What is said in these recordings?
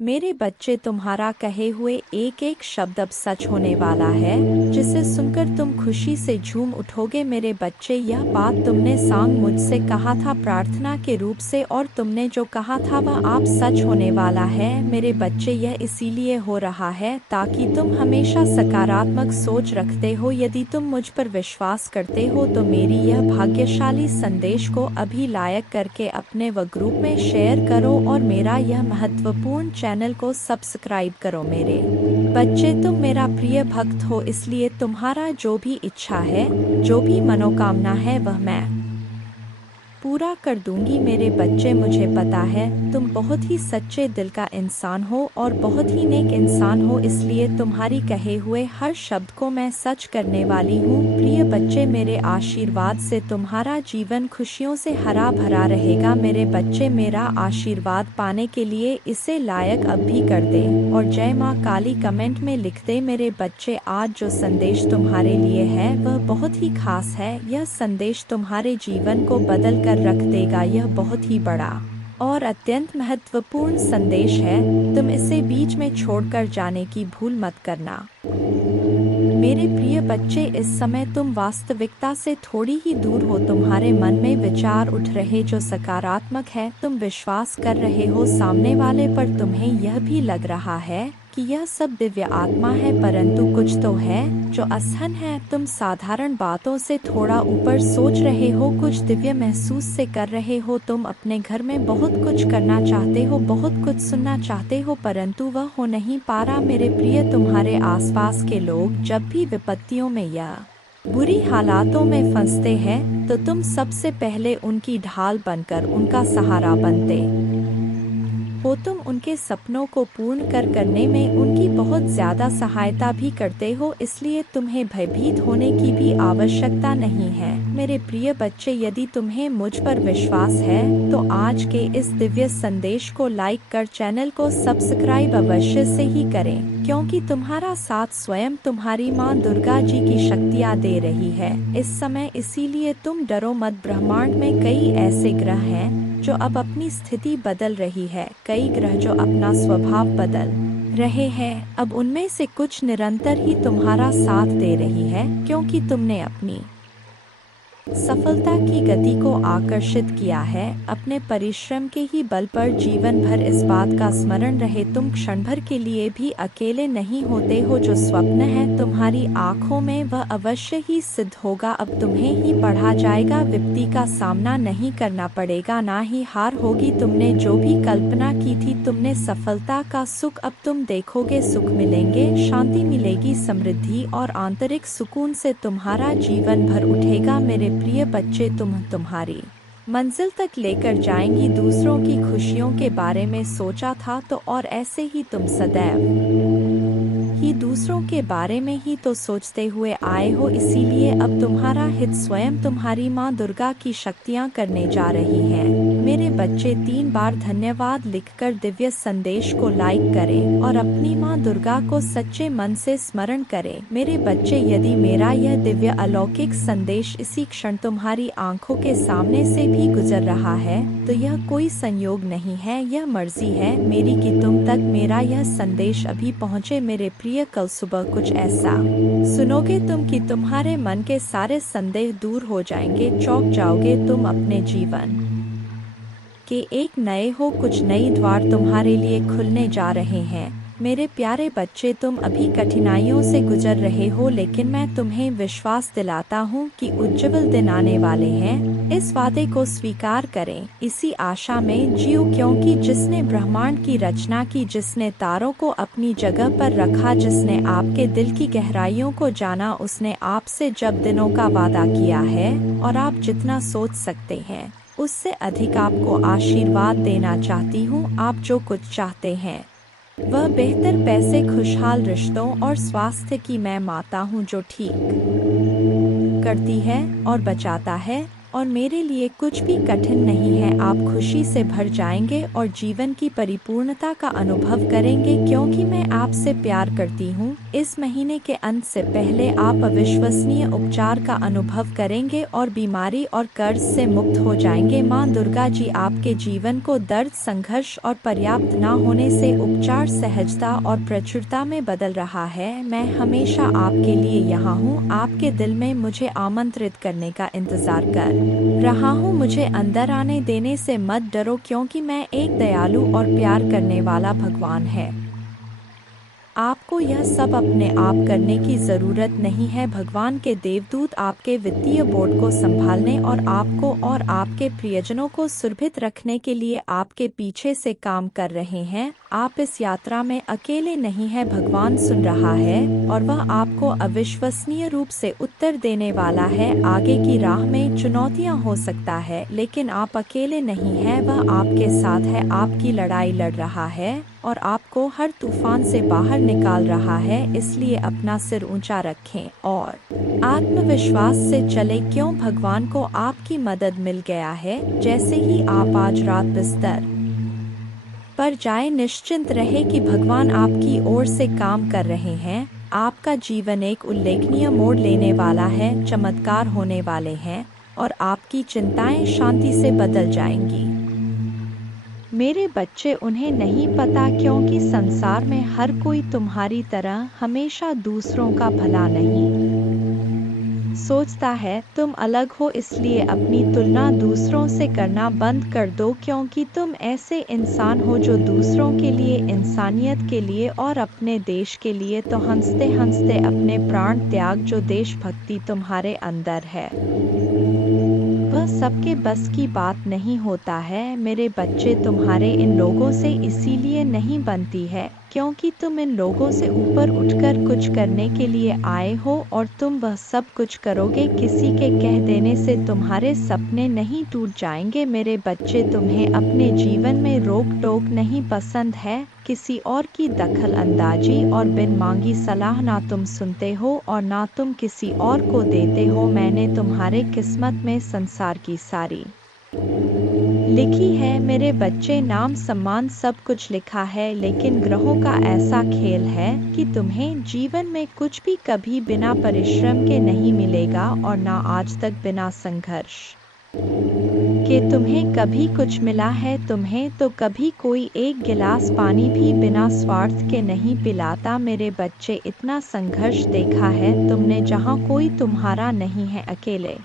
मेरे बच्चे, तुम्हारा कहे हुए एक एक शब्द अब सच होने वाला है, जिसे सुनकर तुम खुशी से झूम उठोगे। मेरे बच्चे, यह बात तुमने सांग मुझसे कहा था प्रार्थना के रूप से, और तुमने जो कहा था वह आप सच होने वाला है। मेरे बच्चे, यह इसीलिए हो रहा है ताकि तुम हमेशा सकारात्मक सोच रखते हो। यदि तुम मुझ पर विश्वास करते हो तो मेरी यह भाग्यशाली संदेश को अभी लाइक करके अपने व ग्रुप में शेयर करो और मेरा यह महत्वपूर्ण चैनल को सब्सक्राइब करो। मेरे बच्चे, तुम मेरा प्रिय भक्त हो, इसलिए तुम्हारा जो भी इच्छा है, जो भी मनोकामना है, वह मैं पूरा कर दूंगी। मेरे बच्चे, मुझे पता है तुम बहुत ही सच्चे दिल का इंसान हो और बहुत ही नेक इंसान हो, इसलिए तुम्हारी कहे हुए हर शब्द को मैं सच करने वाली हूँ। प्रिय बच्चे, मेरे आशीर्वाद से तुम्हारा जीवन खुशियों से हरा भरा रहेगा। मेरे बच्चे, मेरा आशीर्वाद पाने के लिए इसे लायक अब भी कर दे और जय माँ काली कमेंट में लिख दे। मेरे बच्चे, आज जो संदेश तुम्हारे लिए है वह बहुत ही खास है। यह संदेश तुम्हारे जीवन को बदल कर रख देगा। यह बहुत ही बड़ा और अत्यंत महत्वपूर्ण संदेश है। तुम इसे बीच में छोड़कर जाने की भूल मत करना। मेरे प्रिय बच्चे, इस समय तुम वास्तविकता से थोड़ी ही दूर हो। तुम्हारे मन में विचार उठ रहे जो सकारात्मक है। तुम विश्वास कर रहे हो सामने वाले पर। तुम्हें यह भी लग रहा है कि यह सब दिव्य आत्मा है, परंतु कुछ तो है जो असहन है। तुम साधारण बातों से थोड़ा ऊपर सोच रहे हो, कुछ दिव्य महसूस से कर रहे हो। तुम अपने घर में बहुत कुछ करना चाहते हो, बहुत कुछ सुनना चाहते हो, परंतु वह हो नहीं पा रहा। मेरे प्रिय, तुम्हारे आसपास के लोग जब भी विपत्तियों में या बुरी हालातों में फंसते हैं तो तुम सबसे पहले उनकी ढाल बनकर उनका सहारा बनते हो। तुम उनके सपनों को पूर्ण करने में उनकी बहुत ज्यादा सहायता भी करते हो, इसलिए तुम्हें भयभीत होने की भी आवश्यकता नहीं है। मेरे प्रिय बच्चे, यदि तुम्हें मुझ पर विश्वास है तो आज के इस दिव्य संदेश को लाइक कर चैनल को सब्सक्राइब अवश्य से ही करें, क्योंकि तुम्हारा साथ स्वयं तुम्हारी माँ दुर्गा जी की शक्तियाँ दे रही है इस समय। इसीलिए तुम डरो मत। ब्रह्मांड में कई ऐसे ग्रह हैं जो अब अपनी स्थिति बदल रही है, कई ग्रह जो अपना स्वभाव बदल रहे हैं। अब उनमें से कुछ निरंतर ही तुम्हारा साथ दे रही है, क्योंकि तुमने अपनी सफलता की गति को आकर्षित किया है। अपने परिश्रम के ही बल पर जीवन भर इस बात का स्मरण रहे, तुम क्षण भर के लिए भी अकेले नहीं होते हो। जो स्वप्न है तुम्हारी आंखों में वह अवश्य ही सिद्ध होगा। अब तुम्हें ही पढ़ा जाएगा, विपत्ति का सामना नहीं करना पड़ेगा, ना ही हार होगी। तुमने जो भी कल्पना की थी, तुमने सफलता का सुख अब तुम देखोगे। सुख मिलेंगे, शांति मिलेगी, समृद्धि और आंतरिक सुकून से तुम्हारा जीवन भर उठेगा। मेरे प्रिय बच्चे, तुम्हारी मंजिल तक लेकर जाएंगी। दूसरों की खुशियों के बारे में सोचा था तो और ऐसे ही तुम सदैव ही दूसरों के बारे में ही तो सोचते हुए आए हो, इसीलिए अब तुम्हारा हित स्वयं तुम्हारी माँ दुर्गा की शक्तियाँ करने जा रही हैं। मेरे बच्चे, 3 बार धन्यवाद लिखकर दिव्य संदेश को लाइक करें और अपनी माँ दुर्गा को सच्चे मन से स्मरण करें। मेरे बच्चे, यदि मेरा यह दिव्य अलौकिक संदेश इसी क्षण तुम्हारी आंखों के सामने से भी गुजर रहा है तो यह कोई संयोग नहीं है, यह मर्जी है मेरी कि तुम तक मेरा यह संदेश अभी पहुँचे। मेरे प्रिय, कल सुबह कुछ ऐसा सुनोगे तुम कि तुम्हारे मन के सारे संदेह दूर हो जाएंगे, चौंक जाओगे तुम। अपने जीवन के एक नए हो, कुछ नई द्वार तुम्हारे लिए खुलने जा रहे हैं। मेरे प्यारे बच्चे, तुम अभी कठिनाइयों से गुजर रहे हो, लेकिन मैं तुम्हें विश्वास दिलाता हूँ कि उज्जवल दिन आने वाले हैं। इस वादे को स्वीकार करें, इसी आशा में जियो, क्योंकि जिसने ब्रह्मांड की रचना की, जिसने तारों को अपनी जगह पर रखा, जिसने आपके दिल की गहराइयों को जाना, उसने आपसे जब दिनों का वादा किया है और आप जितना सोच सकते हैं उससे अधिक आपको आशीर्वाद देना चाहती हूँ। आप जो कुछ चाहते हैं वह बेहतर पैसे, खुशहाल रिश्तों और स्वास्थ्य की मैं माता हूँ, जो ठीक करती है और बचाता है और मेरे लिए कुछ भी कठिन नहीं है। आप खुशी से भर जाएंगे और जीवन की परिपूर्णता का अनुभव करेंगे क्योंकि मैं आपसे प्यार करती हूँ। इस महीने के अंत से पहले आप अविश्वसनीय उपचार का अनुभव करेंगे और बीमारी और कर्ज से मुक्त हो जाएंगे। माँ दुर्गा जी आपके जीवन को दर्द, संघर्ष और पर्याप्त न होने से उपचार, सहजता और प्रचुरता में बदल रहा है। मैं हमेशा आपके लिए यहाँ हूँ, आपके दिल में मुझे आमंत्रित करने का इंतजार कर रहा हूँ। मुझे अंदर आने देने से मत डरो क्योंकि मैं एक दयालु और प्यार करने वाला भगवान है। आपको यह सब अपने आप करने की ज़रूरत नहीं है। भगवान के देवदूत आपके वित्तीय बोर्ड को संभालने और आपको और आपके प्रियजनों को सुरक्षित रखने के लिए आपके पीछे से काम कर रहे हैं। आप इस यात्रा में अकेले नहीं हैं। भगवान सुन रहा है और वह आपको अविश्वसनीय रूप से उत्तर देने वाला है। आगे की राह में चुनौतियां हो सकता है, लेकिन आप अकेले नहीं हैं। वह आपके साथ है, आपकी लड़ाई लड़ रहा है और आपको हर तूफान से बाहर निकाल रहा है। इसलिए अपना सिर ऊंचा रखें और आत्मविश्वास से चले क्यों भगवान को आपकी मदद मिल गया है। जैसे ही आप आज रात बिस्तर पर जाए, निश्चिंत रहे कि भगवान आपकी ओर से काम कर रहे हैं। आपका जीवन एक उल्लेखनीय मोड़ लेने वाला है, चमत्कार होने वाले हैं और आपकी चिंताएं शांति से बदल जाएंगी। मेरे बच्चे, उन्हें नहीं पता क्योंकि संसार में हर कोई तुम्हारी तरह हमेशा दूसरों का भला नहीं सोचता है। तुम अलग हो, इसलिए अपनी तुलना दूसरों से करना बंद कर दो क्योंकि तुम ऐसे इंसान हो जो दूसरों के लिए, इंसानियत के लिए और अपने देश के लिए तो हंसते हंसते अपने प्राण त्याग। जो देशभक्ति तुम्हारे अंदर है वह सबके बस की बात नहीं होता है। मेरे बच्चे, तुम्हारे इन लोगों से इसीलिए नहीं बनती है क्योंकि तुम इन लोगों से ऊपर उठकर कुछ करने के लिए आए हो और तुम वह सब कुछ करोगे। किसी के कह देने से तुम्हारे सपने नहीं टूट जाएंगे। मेरे बच्चे, तुम्हें अपने जीवन में रोक टोक नहीं पसंद है, किसी और की दखल अंदाजी और बिन मांगी सलाह ना तुम सुनते हो और ना तुम किसी और को देते हो। मैंने तुम्हारे किस्मत में संसार की सारी लिखी है मेरे बच्चे, नाम सम्मान सब कुछ लिखा है, लेकिन ग्रहों का ऐसा खेल है कि तुम्हें जीवन में कुछ भी कभी बिना परिश्रम के नहीं मिलेगा और ना आज तक बिना संघर्ष के तुम्हें कभी कुछ मिला है। तुम्हें तो कभी कोई एक गिलास पानी भी बिना स्वार्थ के नहीं पिलाता। मेरे बच्चे, इतना संघर्ष देखा है तुमने जहाँ कोई तुम्हारा नहीं है, अकेले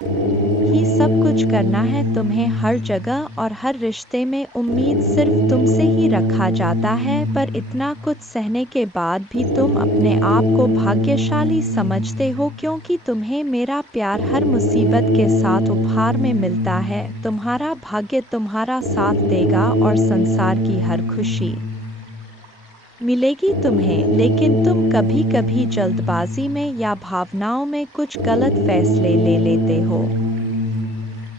ही सब कुछ करना है तुम्हें। हर जगह और हर रिश्ते में उम्मीद सिर्फ तुमसे ही रखा जाता है, पर इतना कुछ सहने के बाद भी तुम अपने आप को भाग्यशाली समझते हो क्योंकि तुम्हें मेरा प्यार हर मुसीबत के साथ उपहार में मिलता है। तुम्हारा भाग्य तुम्हारा साथ देगा और संसार की हर खुशी मिलेगी तुम्हें, लेकिन तुम कभी कभी जल्दबाजी में या भावनाओं में कुछ गलत फैसले ले लेते हो।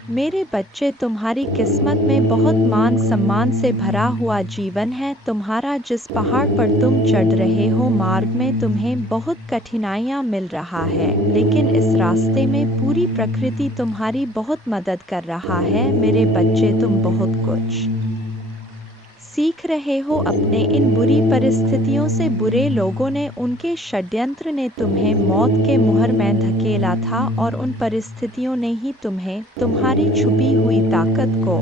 मेरे बच्चे, तुम्हारी किस्मत में बहुत मान सम्मान से भरा हुआ जीवन है। तुम्हारा जिस पहाड़ पर तुम चढ़ रहे हो, मार्ग में तुम्हें बहुत कठिनाइयाँ मिल रहा है, लेकिन इस रास्ते में पूरी प्रकृति तुम्हारी बहुत मदद कर रहा है। मेरे बच्चे, तुम बहुत कुछ सीख रहे हो अपने इन बुरी परिस्थितियों से। बुरे लोगों ने, उनके षड्यंत्र ने तुम्हें मौत के मुहर में धकेला था और उन परिस्थितियों ने ही तुम्हें तुम्हारी छुपी हुई ताकत को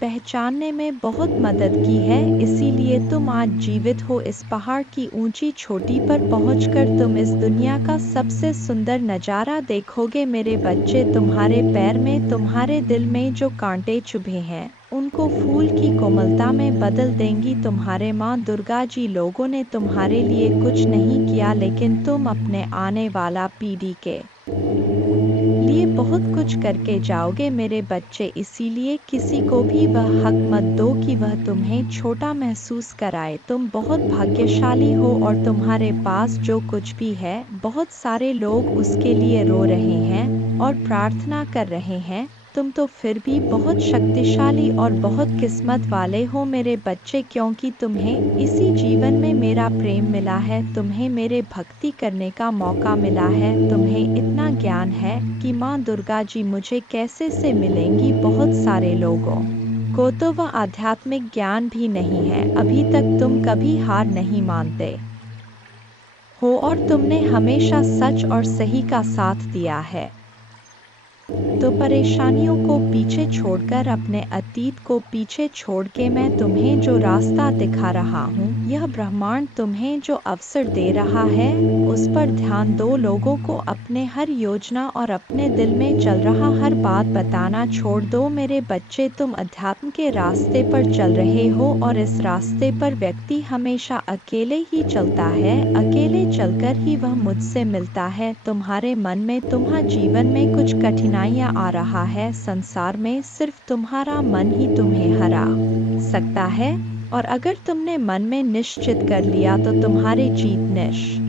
पहचानने में बहुत मदद की है। इसीलिए तुम आज जीवित हो। इस पहाड़ की ऊंची चोटी पर पहुंचकर तुम इस दुनिया का सबसे सुंदर नज़ारा देखोगे। मेरे बच्चे, तुम्हारे पैर में, तुम्हारे दिल में जो कांटे चुभे हैं, उनको फूल की कोमलता में बदल देंगी तुम्हारे माँ दुर्गा जी। लोगों ने तुम्हारे लिए कुछ नहीं किया, लेकिन तुम अपने आने वाला पीढ़ी के लिए बहुत कुछ करके जाओगे मेरे बच्चे। इसीलिए किसी को भी वह हक मत दो कि वह तुम्हें छोटा महसूस कराए। तुम बहुत भाग्यशाली हो और तुम्हारे पास जो कुछ भी है, बहुत सारे लोग उसके लिए रो रहे हैं और प्रार्थना कर रहे हैं, तुम तो फिर भी बहुत शक्तिशाली और बहुत किस्मत वाले हो मेरे बच्चे, क्योंकि तुम्हें इसी जीवन में मेरा प्रेम मिला है, तुम्हें मेरे भक्ति करने का मौका मिला है, तुम्हें इतना ज्ञान है कि माँ दुर्गा जी मुझे कैसे से मिलेंगी। बहुत सारे लोगों को तो वह आध्यात्मिक ज्ञान भी नहीं है। अभी तक तुम कभी हार नहीं मानते हो और तुमने हमेशा सच और सही का साथ दिया है। तो परेशानियों को पीछे छोड़कर, अपने अतीत को पीछे छोड़ के मैं तुम्हें जो रास्ता दिखा रहा हूँ, यह ब्रह्मांड तुम्हें जो अवसर दे रहा है, उस पर ध्यान दो। लोगों को अपने हर योजना और अपने दिल में चल रहा हर बात बताना छोड़ दो मेरे बच्चे। तुम अध्यात्म के रास्ते पर चल रहे हो और इस रास्ते पर व्यक्ति हमेशा अकेले ही चलता है, अकेले चलकर ही वह मुझसे मिलता है। तुम्हारे मन में, तुम्हारे जीवन में कुछ कठिनाइयाँ आ रहा है, संसार में सिर्फ तुम्हारा मन ही तुम्हें हरा सकता है, और अगर तुमने मन में निश्चित कर लिया तो तुम्हारी जीत निश्चित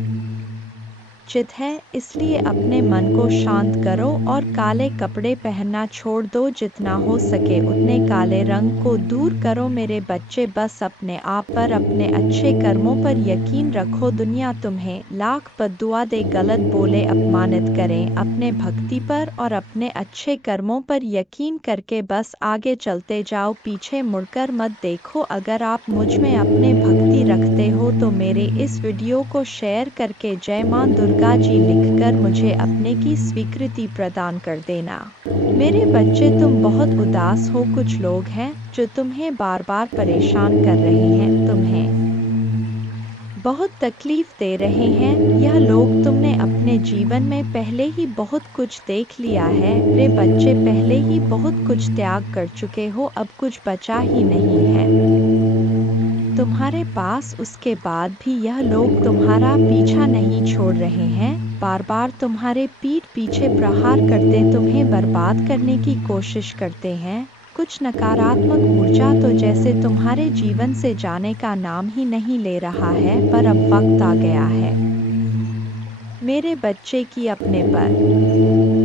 है। इसलिए अपने मन को शांत करो और काले कपड़े पहनना छोड़ दो। जितना हो सके उतने काले रंग को दूर करो मेरे बच्चे। बस अपने आप पर, अपने अच्छे कर्मों पर यकीन रखो। दुनिया तुम्हें लाख बद्दुआ दे, गलत बोले, अपमानित करें, अपने भक्ति पर और अपने अच्छे कर्मों पर यकीन करके बस आगे चलते जाओ, पीछे मुड़कर मत देखो। अगर आप मुझ में अपने भक्ति रखते हो तो मेरे इस वीडियो को शेयर करके जय माँ दुर्गा जी लिखकर मुझे अपने की स्वीकृति प्रदान कर देना। मेरे बच्चे तुम बहुत उदास हो। कुछ लोग हैं जो तुम्हें बार बार परेशान कर रहे हैं, तुम्हें बहुत तकलीफ दे रहे हैं। यह लोग तुमने अपने जीवन में पहले ही बहुत कुछ देख लिया है मेरे बच्चे, पहले ही बहुत कुछ त्याग कर चुके हो, अब कुछ बचा ही नहीं है तुम्हारे पास। उसके बाद भी यह लोग तुम्हारा पीछा नहीं छोड़ रहे हैं, बार बार तुम्हारे पीठ पीछे प्रहार करते तुम्हें बर्बाद करने की कोशिश करते हैं। कुछ नकारात्मक ऊर्जा तो जैसे तुम्हारे जीवन से जाने का नाम ही नहीं ले रहा है, पर अब वक्त आ गया है मेरे बच्चे की अपने पर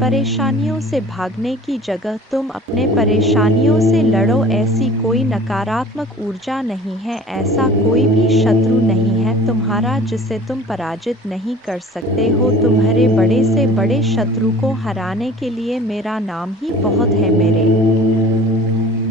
परेशानियों से भागने की जगह तुम अपने परेशानियों से लड़ो। ऐसी कोई नकारात्मक ऊर्जा नहीं है, ऐसा कोई भी शत्रु नहीं है तुम्हारा जिसे तुम पराजित नहीं कर सकते हो। तुम्हारे बड़े से बड़े शत्रु को हराने के लिए मेरा नाम ही बहुत है मेरे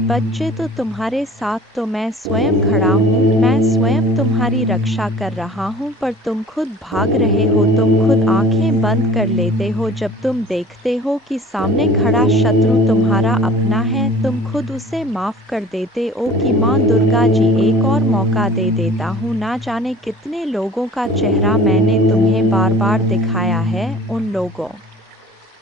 बच्चे। तो तुम्हारे साथ तो मैं स्वयं खड़ा हूँ, मैं स्वयं तुम्हारी रक्षा कर रहा हूँ, पर तुम खुद भाग रहे हो, तुम खुद आंखें बंद कर लेते हो। जब तुम देखते हो कि सामने खड़ा शत्रु तुम्हारा अपना है, तुम खुद उसे माफ कर देते हो कि माँ दुर्गा जी एक और मौका दे देता हूँ। ना जाने कितने लोगों का चेहरा मैंने तुम्हें बार बार दिखाया है, उन लोगों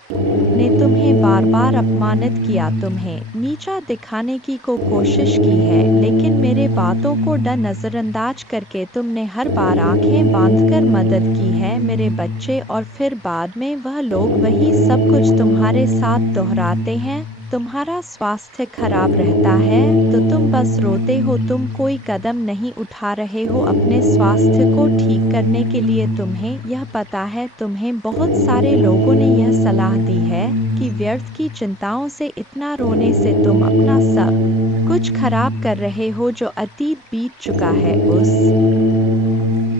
ने तुम्हें बार बार अपमानित किया, तुम्हें नीचा दिखाने की कोशिश की है, लेकिन मेरे बातों को नजरअंदाज करके तुमने हर बार आंखें बांधकर मदद की है मेरे बच्चे। और फिर बाद में वह लोग वही सब कुछ तुम्हारे साथ दोहराते हैं। तुम्हारा स्वास्थ्य खराब रहता है तो तुम बस रोते हो, तुम कोई कदम नहीं उठा रहे हो अपने स्वास्थ्य को ठीक करने के लिए। तुम्हें यह पता है, तुम्हें बहुत सारे लोगों ने यह सलाह दी है कि व्यर्थ की चिंताओं से, इतना रोने से तुम अपना सब कुछ खराब कर रहे हो। जो अतीत बीत चुका है, उस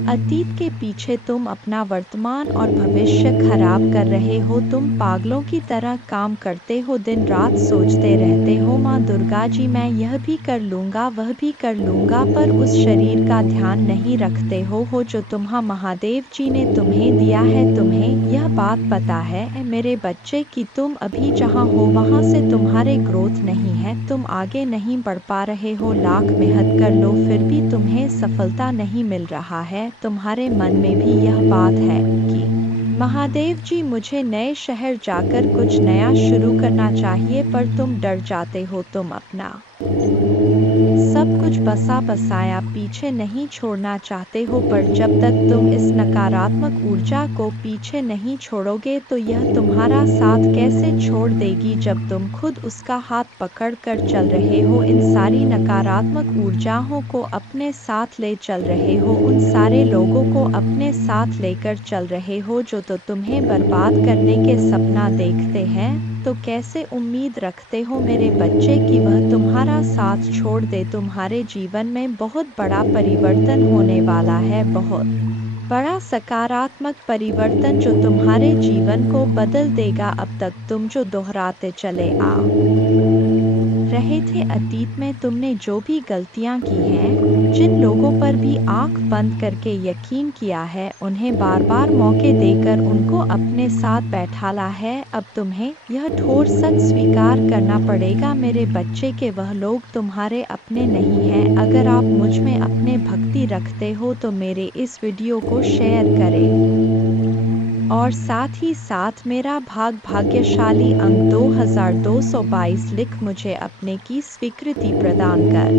अतीत के पीछे तुम अपना वर्तमान और भविष्य खराब कर रहे हो। तुम पागलों की तरह काम करते हो, दिन रात सोचते रहते हो माँ दुर्गा जी मैं यह भी कर लूँगा, वह भी कर लूँगा, पर उस शरीर का ध्यान नहीं रखते हो जो तुम्हारा महादेव जी ने तुम्हें दिया है। तुम्हें यह बात पता है मेरे बच्चे कि तुम अभी जहाँ हो वहाँ से तुम्हारे ग्रोथ नहीं है, तुम आगे नहीं बढ़ पा रहे हो। लाख मेहनत कर लो फिर भी तुम्हें सफलता नहीं मिल रहा है। तुम्हारे मन में भी यह बात है कि महादेव जी मुझे नए शहर जाकर कुछ नया शुरू करना चाहिए, पर तुम डर जाते हो। तुम अपना सब कुछ बसा बसाया पीछे नहीं छोड़ना चाहते हो, पर जब तक तुम इस नकारात्मक ऊर्जा को पीछे नहीं छोड़ोगे तो यह तुम्हारा साथ कैसे छोड़ देगी, जब तुम खुद उसका हाथ पकड़ कर चल रहे हो। इन सारी नकारात्मक ऊर्जाओं को अपने साथ ले चल रहे हो, उन सारे लोगों को अपने साथ लेकर चल रहे हो जो तो तुम्हें बर्बाद करने के सपना देखते हैं। तो कैसे उम्मीद रखते हो मेरे बच्चे कि वह तुम्हारा साथ छोड़ दे। तुम्हारे जीवन में बहुत बड़ा परिवर्तन होने वाला है, बहुत बड़ा सकारात्मक परिवर्तन जो तुम्हारे जीवन को बदल देगा। अब तक तुम जो दोहराते चले आ रहे थे, अतीत में तुमने जो भी गलतियां की हैं, जिन लोगों पर भी आंख बंद करके यकीन किया है, उन्हें बार बार मौके देकर उनको अपने साथ बैठाला है। अब तुम्हें यह ठोस सच स्वीकार करना पड़ेगा मेरे बच्चे के वह लोग तुम्हारे अपने नहीं हैं। अगर आप मुझ में अपने भक्ति रखते हो तो मेरे इस वीडियो को शेयर करें और साथ ही साथ मेरा भाग्यशाली अंक 2222 लिख मुझे अपने की स्वीकृति प्रदान कर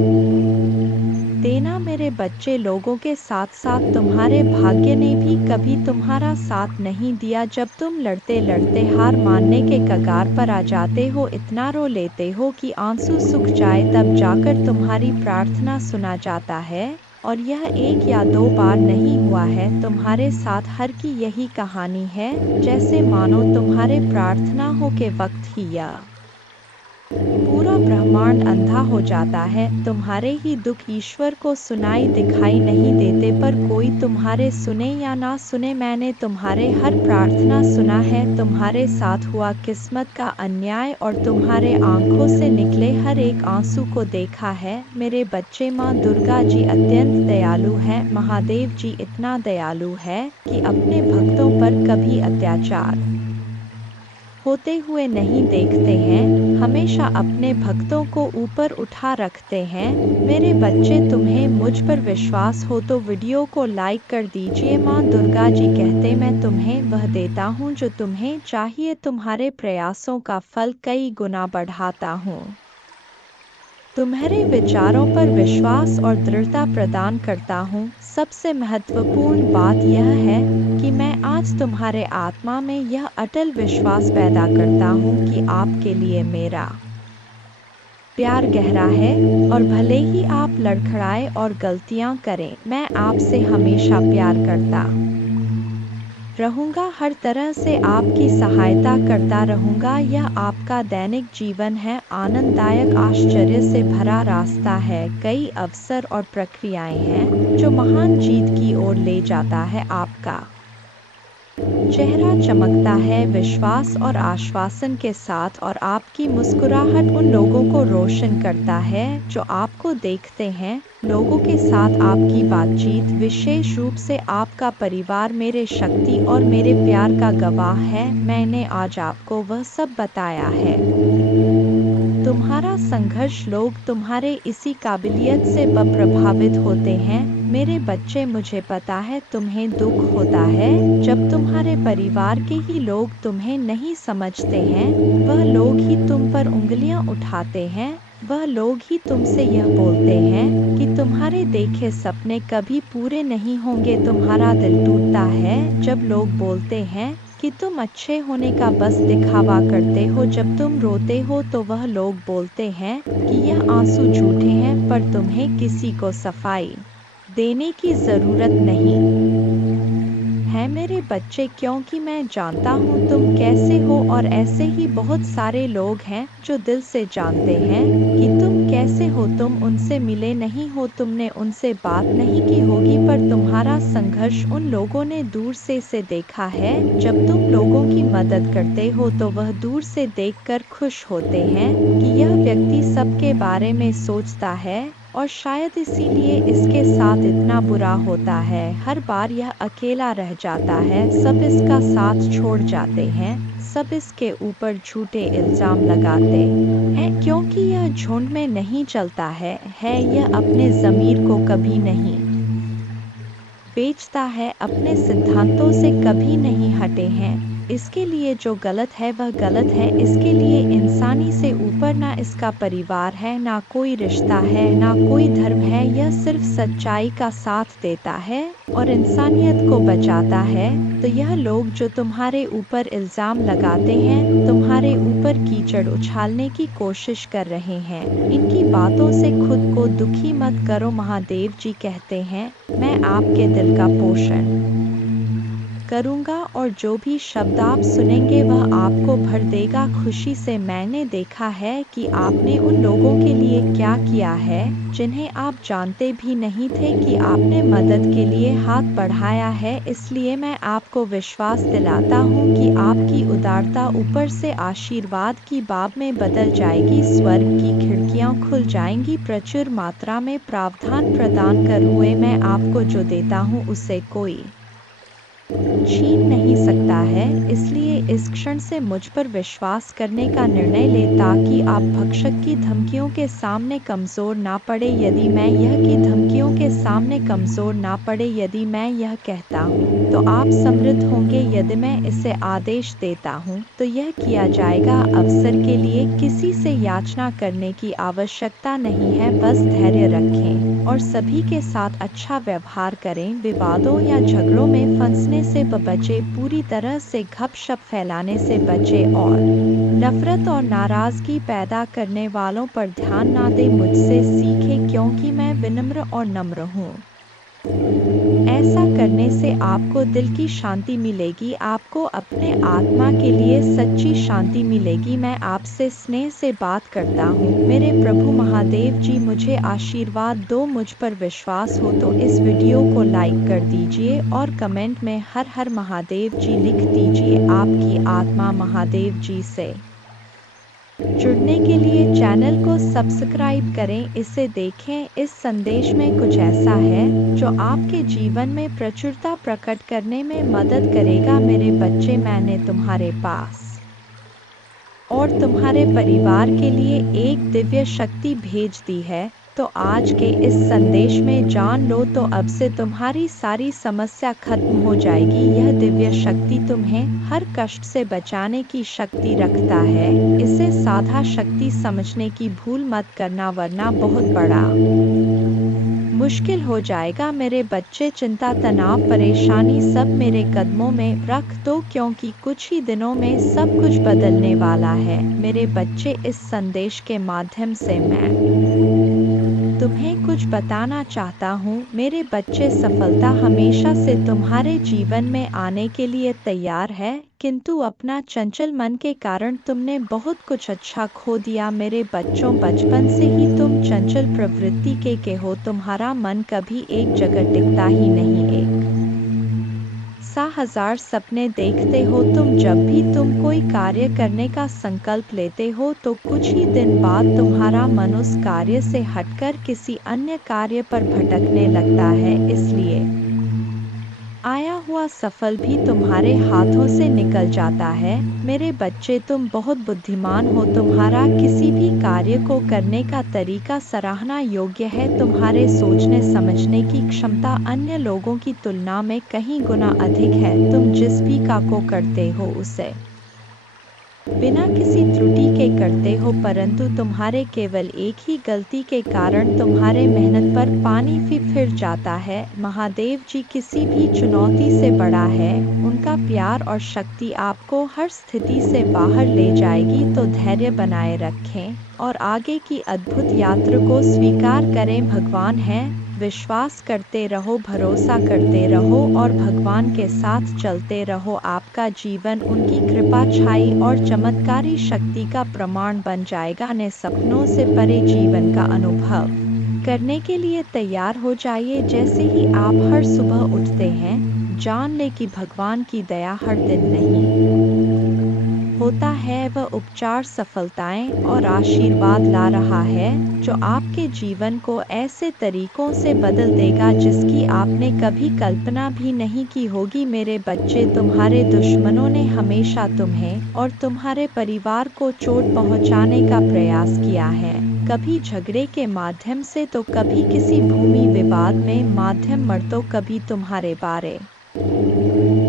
देना मेरे बच्चे। लोगों के साथ साथ तुम्हारे भाग्य ने भी कभी तुम्हारा साथ नहीं दिया। जब तुम लड़ते लड़ते हार मानने के कगार पर आ जाते हो, इतना रो लेते हो कि आंसू सूख जाए, तब जाकर तुम्हारी प्रार्थना सुना जाता है। और यह एक या दो बार नहीं हुआ है, तुम्हारे साथ हर की यही कहानी है। जैसे मानो तुम्हारे प्रार्थना हो के वक्त ही यह पूरा ब्रह्मांड अंधा हो जाता है। तुम्हारे ही दुख ईश्वर को सुनाई दिखाई नहीं देते, पर कोई तुम्हारे सुने या ना सुने, मैंने तुम्हारे हर प्रार्थना सुना है। तुम्हारे साथ हुआ किस्मत का अन्याय और तुम्हारे आंखों से निकले हर एक आंसू को देखा है मेरे बच्चे। माँ दुर्गा जी अत्यंत दयालु है, महादेव जी इतना दयालु है कि अपने भक्तों पर कभी अत्याचार होते हुए नहीं देखते हैं, हमेशा अपने भक्तों को ऊपर उठा रखते हैं। मेरे बच्चे, तुम्हें मुझ पर विश्वास हो तो वीडियो को लाइक कर दीजिए। माँ दुर्गा जी कहते, मैं तुम्हें वह देता हूँ जो तुम्हें चाहिए, तुम्हारे प्रयासों का फल कई गुना बढ़ाता हूँ। तुम्हारे विचारों पर विश्वास और दृढ़ता प्रदान करता हूँ। सबसे महत्वपूर्ण बात यह है कि मैं आज तुम्हारे आत्मा में यह अटल विश्वास पैदा करता हूँ कि आपके लिए मेरा प्यार गहरा है, और भले ही आप लड़खड़ाए और गलतियाँ करें, मैं आपसे हमेशा प्यार करता रहूंगा। हर तरह से आपकी सहायता करता रहूंगा। यह आपका दैनिक जीवन है, आनंददायक आश्चर्य से भरा रास्ता है। कई अवसर और प्रक्रियाएं हैं जो महान जीत की ओर ले जाता है। आपका चेहरा चमकता है विश्वास और आश्वासन के साथ, और आपकी मुस्कुराहट उन लोगों को रोशन करता है जो आपको देखते हैं। लोगों के साथ आपकी बातचीत, विशेष रूप से आपका परिवार, मेरे शक्ति और मेरे प्यार का गवाह है। मैंने आज आपको वह सब बताया है। तुम्हारा संघर्ष, लोग तुम्हारे इसी काबिलियत से प्रभावित होते हैं मेरे बच्चे। मुझे पता है तुम्हें दुख होता है जब तुम्हारे परिवार के ही लोग तुम्हें नहीं समझते हैं। वह लोग ही तुम पर उंगलियां उठाते हैं, वह लोग ही तुमसे यह बोलते हैं कि तुम्हारे देखे सपने कभी पूरे नहीं होंगे। तुम्हारा दिल टूटता है जब लोग बोलते हैं कि तुम अच्छे होने का बस दिखावा करते हो। जब तुम रोते हो तो वह लोग बोलते हैं कि यह आंसू झूठे हैं, पर तुम्हें किसी को सफाई देने की जरूरत नहीं है मेरे बच्चे, क्योंकि मैं जानता हूँ तुम कैसे हो। और ऐसे ही बहुत सारे लोग हैं जो दिल से जानते हैं कि तुम कैसे हो। तुम उनसे मिले नहीं हो, तुमने उनसे बात नहीं की होगी, पर तुम्हारा संघर्ष उन लोगों ने दूर से देखा है। जब तुम लोगों की मदद करते हो तो वह दूर से देखकर खुश होते हैं कि यह व्यक्ति सबके बारे में सोचता है, और शायद इसीलिए इसके साथ इतना बुरा होता है। हर बार यह अकेला रह जाता है, सब इसका साथ छोड़ जाते हैं, सब इसके ऊपर झूठे इल्जाम लगाते हैं, क्योंकि यह झुंड में नहीं चलता है। यह अपने ज़मीर को कभी नहीं बेचता है, अपने सिद्धांतों से कभी नहीं हटे हैं। इसके लिए जो गलत है वह गलत है। इसके लिए इंसानी से ऊपर ना इसका परिवार है, ना कोई रिश्ता है, ना कोई धर्म है। यह सिर्फ सच्चाई का साथ देता है और इंसानियत को बचाता है। तो यह लोग जो तुम्हारे ऊपर इल्ज़ाम लगाते हैं, तुम्हारे ऊपर कीचड़ उछालने की कोशिश कर रहे हैं, इनकी बातों से खुद को दुखी मत करो। महादेव जी कहते हैं, मैं आपके दिल का पोषण करूँगा और जो भी शब्द आप सुनेंगे वह आपको भर देगा खुशी से। मैंने देखा है कि आपने उन लोगों के लिए क्या किया है जिन्हें आप जानते भी नहीं थे कि आपने मदद के लिए हाथ बढ़ाया है, इसलिए मैं आपको विश्वास दिलाता हूँ कि आपकी उदारता ऊपर से आशीर्वाद की बाब में बदल जाएगी। स्वर्ग की खिड़कियाँ खुल जाएंगी, प्रचुर मात्रा में प्रावधान प्रदान कर हुए मैं आपको जो देता हूँ उसे कोई छीन नहीं सकता है। इसलिए इस क्षण से मुझ पर विश्वास करने का निर्णय लें ताकि आप भक्षक की धमकियों के सामने कमज़ोर ना पड़े। यदि मैं यह की धमकियों के सामने कमज़ोर ना पड़े, यदि मैं यह कहता हूँ तो आप समृद्ध होंगे, यदि मैं इसे आदेश देता हूँ तो यह किया जाएगा। अवसर के लिए किसी से याचना करने की आवश्यकता नहीं है, बस धैर्य रखें और सभी के साथ अच्छा व्यवहार करें। विवादों या झगड़ों में फंसने से बचे, पूरी तरह से गपशप फैलाने से बचे और नफरत और नाराजगी पैदा करने वालों पर ध्यान ना दें। मुझसे सीखें क्योंकि मैं विनम्र और नम्र हूँ। ऐसा करने से आपको दिल की शांति मिलेगी, आपको अपने आत्मा के लिए सच्ची शांति मिलेगी। मैं आपसे स्नेह से बात करता हूँ। मेरे प्रभु महादेव जी मुझे आशीर्वाद दो। मुझ पर विश्वास हो तो इस वीडियो को लाइक कर दीजिए और कमेंट में हर हर महादेव जी लिख दीजिए। आपकी आत्मा महादेव जी से जुड़ने के लिए चैनल को सब्सक्राइब करें, इसे देखें। इस संदेश में कुछ ऐसा है जो आपके जीवन में प्रचुरता प्रकट करने में मदद करेगा। मेरे बच्चे, मैंने तुम्हारे पास और तुम्हारे परिवार के लिए एक दिव्य शक्ति भेज दी है, तो आज के इस संदेश में जान लो तो अब से तुम्हारी सारी समस्या खत्म हो जाएगी। यह दिव्य शक्ति तुम्हें हर कष्ट से बचाने की शक्ति रखता है। इसे साधा शक्ति समझने की भूल मत करना, वरना बहुत बड़ा मुश्किल हो जाएगा। मेरे बच्चे, चिंता, तनाव, परेशानी सब मेरे कदमों में रख दो, क्योंकि कुछ ही दिनों में सब कुछ बदलने वाला है। मेरे बच्चे, इस संदेश के माध्यम से मैं तुम्हें कुछ बताना चाहता हूँ। मेरे बच्चे, सफलता हमेशा से तुम्हारे जीवन में आने के लिए तैयार है, किंतु अपना चंचल मन के कारण तुमने बहुत कुछ अच्छा खो दिया। मेरे बच्चों, बचपन से ही तुम चंचल प्रवृत्ति के हो। तुम्हारा मन कभी एक जगह टिकता ही नहीं, एक सा हजार सपने देखते हो तुम। जब भी तुम कोई कार्य करने का संकल्प लेते हो तो कुछ ही दिन बाद तुम्हारा मन उस कार्य से हटकर किसी अन्य कार्य पर भटकने लगता है, इसलिए आया हुआ सफल भी तुम्हारे हाथों से निकल जाता है। मेरे बच्चे, तुम बहुत बुद्धिमान हो। तुम्हारा किसी भी कार्य को करने का तरीका सराहना योग्य है। तुम्हारे सोचने समझने की क्षमता अन्य लोगों की तुलना में कहीं गुना अधिक है। तुम जिस भी काम को करते हो उसे बिना किसी त्रुटि के करते हो, परंतु तुम्हारे केवल एक ही गलती के कारण तुम्हारे मेहनत पर पानी फिर जाता है। महादेव जी किसी भी चुनौती से बड़ा है। उनका प्यार और शक्ति आपको हर स्थिति से बाहर ले जाएगी। तो धैर्य बनाए रखें और आगे की अद्भुत यात्रा को स्वीकार करें। भगवान है, विश्वास करते रहो, भरोसा करते रहो और भगवान के साथ चलते रहो। आपका जीवन उनकी कृपा, छाई और चमत्कारी शक्ति का प्रमाण बन जाएगा। अपने सपनों से परे जीवन का अनुभव करने के लिए तैयार हो जाइए। जैसे ही आप हर सुबह उठते हैं, जान ले कि भगवान की दया हर दिन नहीं होता है, वह उपचार, सफलताएं और आशीर्वाद ला रहा है जो आपके जीवन को ऐसे तरीकों से बदल देगा जिसकी आपने कभी कल्पना भी नहीं की होगी। मेरे बच्चे, तुम्हारे दुश्मनों ने हमेशा तुम्हें और तुम्हारे परिवार को चोट पहुंचाने का प्रयास किया है, कभी झगड़े के माध्यम से तो कभी किसी भूमि विवाद में माध्यम मर, तो कभी तुम्हारे बारे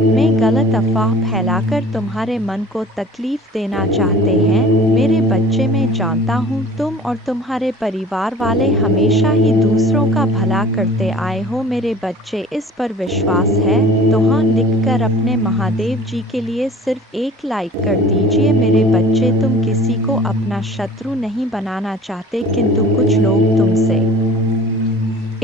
में गलत अफवाह फैलाकर तुम्हारे मन को तकलीफ देना चाहते हैं। मेरे बच्चे, मैं जानता हूँ तुम और तुम्हारे परिवार वाले हमेशा ही दूसरों का भला करते आए हो। मेरे बच्चे, इस पर विश्वास है तो हाँ लिखकर अपने महादेव जी के लिए सिर्फ एक लाइक कर दीजिए। मेरे बच्चे, तुम किसी को अपना शत्रु नहीं बनाना चाहते, किंतु कुछ लोग तुमसे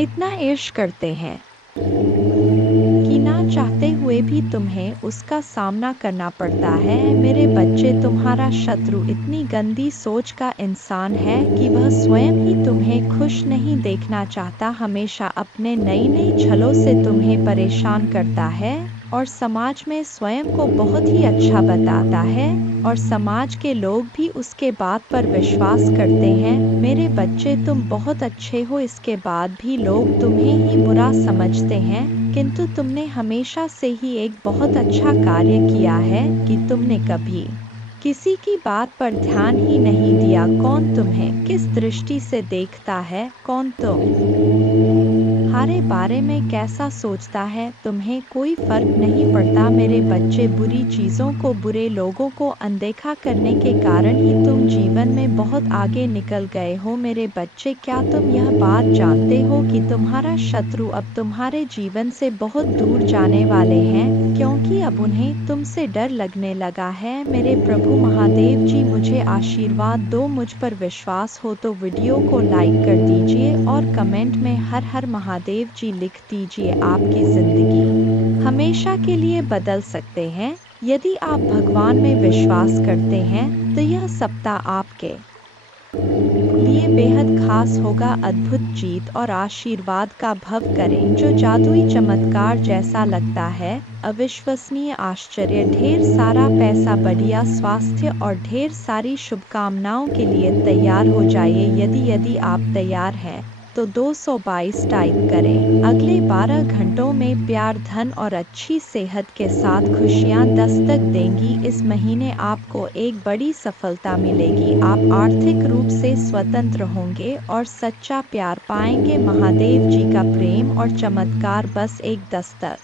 इतना ईर्ष्या करते हैं कि ना चाहते हुए भी तुम्हें उसका सामना करना पड़ता है। मेरे बच्चे, तुम्हारा शत्रु इतनी गंदी सोच का इंसान है कि वह स्वयं ही तुम्हें खुश नहीं देखना चाहता, हमेशा अपने नई नई छलों से तुम्हें परेशान करता है और समाज में स्वयं को बहुत ही अच्छा बताता है और समाज के लोग भी उसके बात पर विश्वास करते हैं। मेरे बच्चे, तुम बहुत अच्छे हो, इसके बाद भी लोग तुम्हें ही बुरा समझते हैं, किंतु तुमने हमेशा से ही एक बहुत अच्छा कार्य किया है कि तुमने कभी किसी की बात पर ध्यान ही नहीं दिया। कौन तुम्हें किस दृष्टि से देखता है, कौन तुम्हारे बारे में कैसा सोचता है, तुम्हें कोई फर्क नहीं पड़ता। मेरे बच्चे, बुरी चीज़ों को, बुरे लोगों को अनदेखा करने के कारण ही तुम जीवन में बहुत आगे निकल गए हो। मेरे बच्चे, क्या तुम यह बात जानते हो कि तुम्हारा शत्रु अब तुम्हारे जीवन से बहुत दूर जाने वाले हैं, क्योंकि अब उन्हें तुमसे डर लगने लगा है। मेरे प्रभु महादेव जी, मुझे आशीर्वाद दो। मुझ पर विश्वास हो तो वीडियो को लाइक कर दीजिए और कमेंट में हर हर महादेव जी लिख दीजिए। आपकी जिंदगी हमेशा के लिए बदल सकते हैं यदि आप भगवान में विश्वास करते हैं, तो यह सप्ताह आपके लिए बेहद खास होगा। अद्भुत जीत और आशीर्वाद का भव करें, जो जादुई चमत्कार जैसा लगता है, अविश्वसनीय आश्चर्य, ढेर सारा पैसा, बढ़िया स्वास्थ्य और ढेर सारी शुभकामनाओं के लिए तैयार हो जाइए। यदि आप तैयार हैं तो 222 टाइप करें। अगले 12 घंटों में प्यार, धन और अच्छी सेहत के साथ खुशियां दस्तक देंगी। इस महीने आपको एक बड़ी सफलता मिलेगी। आप आर्थिक रूप से स्वतंत्र होंगे और सच्चा प्यार पाएंगे। महादेव जी का प्रेम और चमत्कार बस एक दस्तक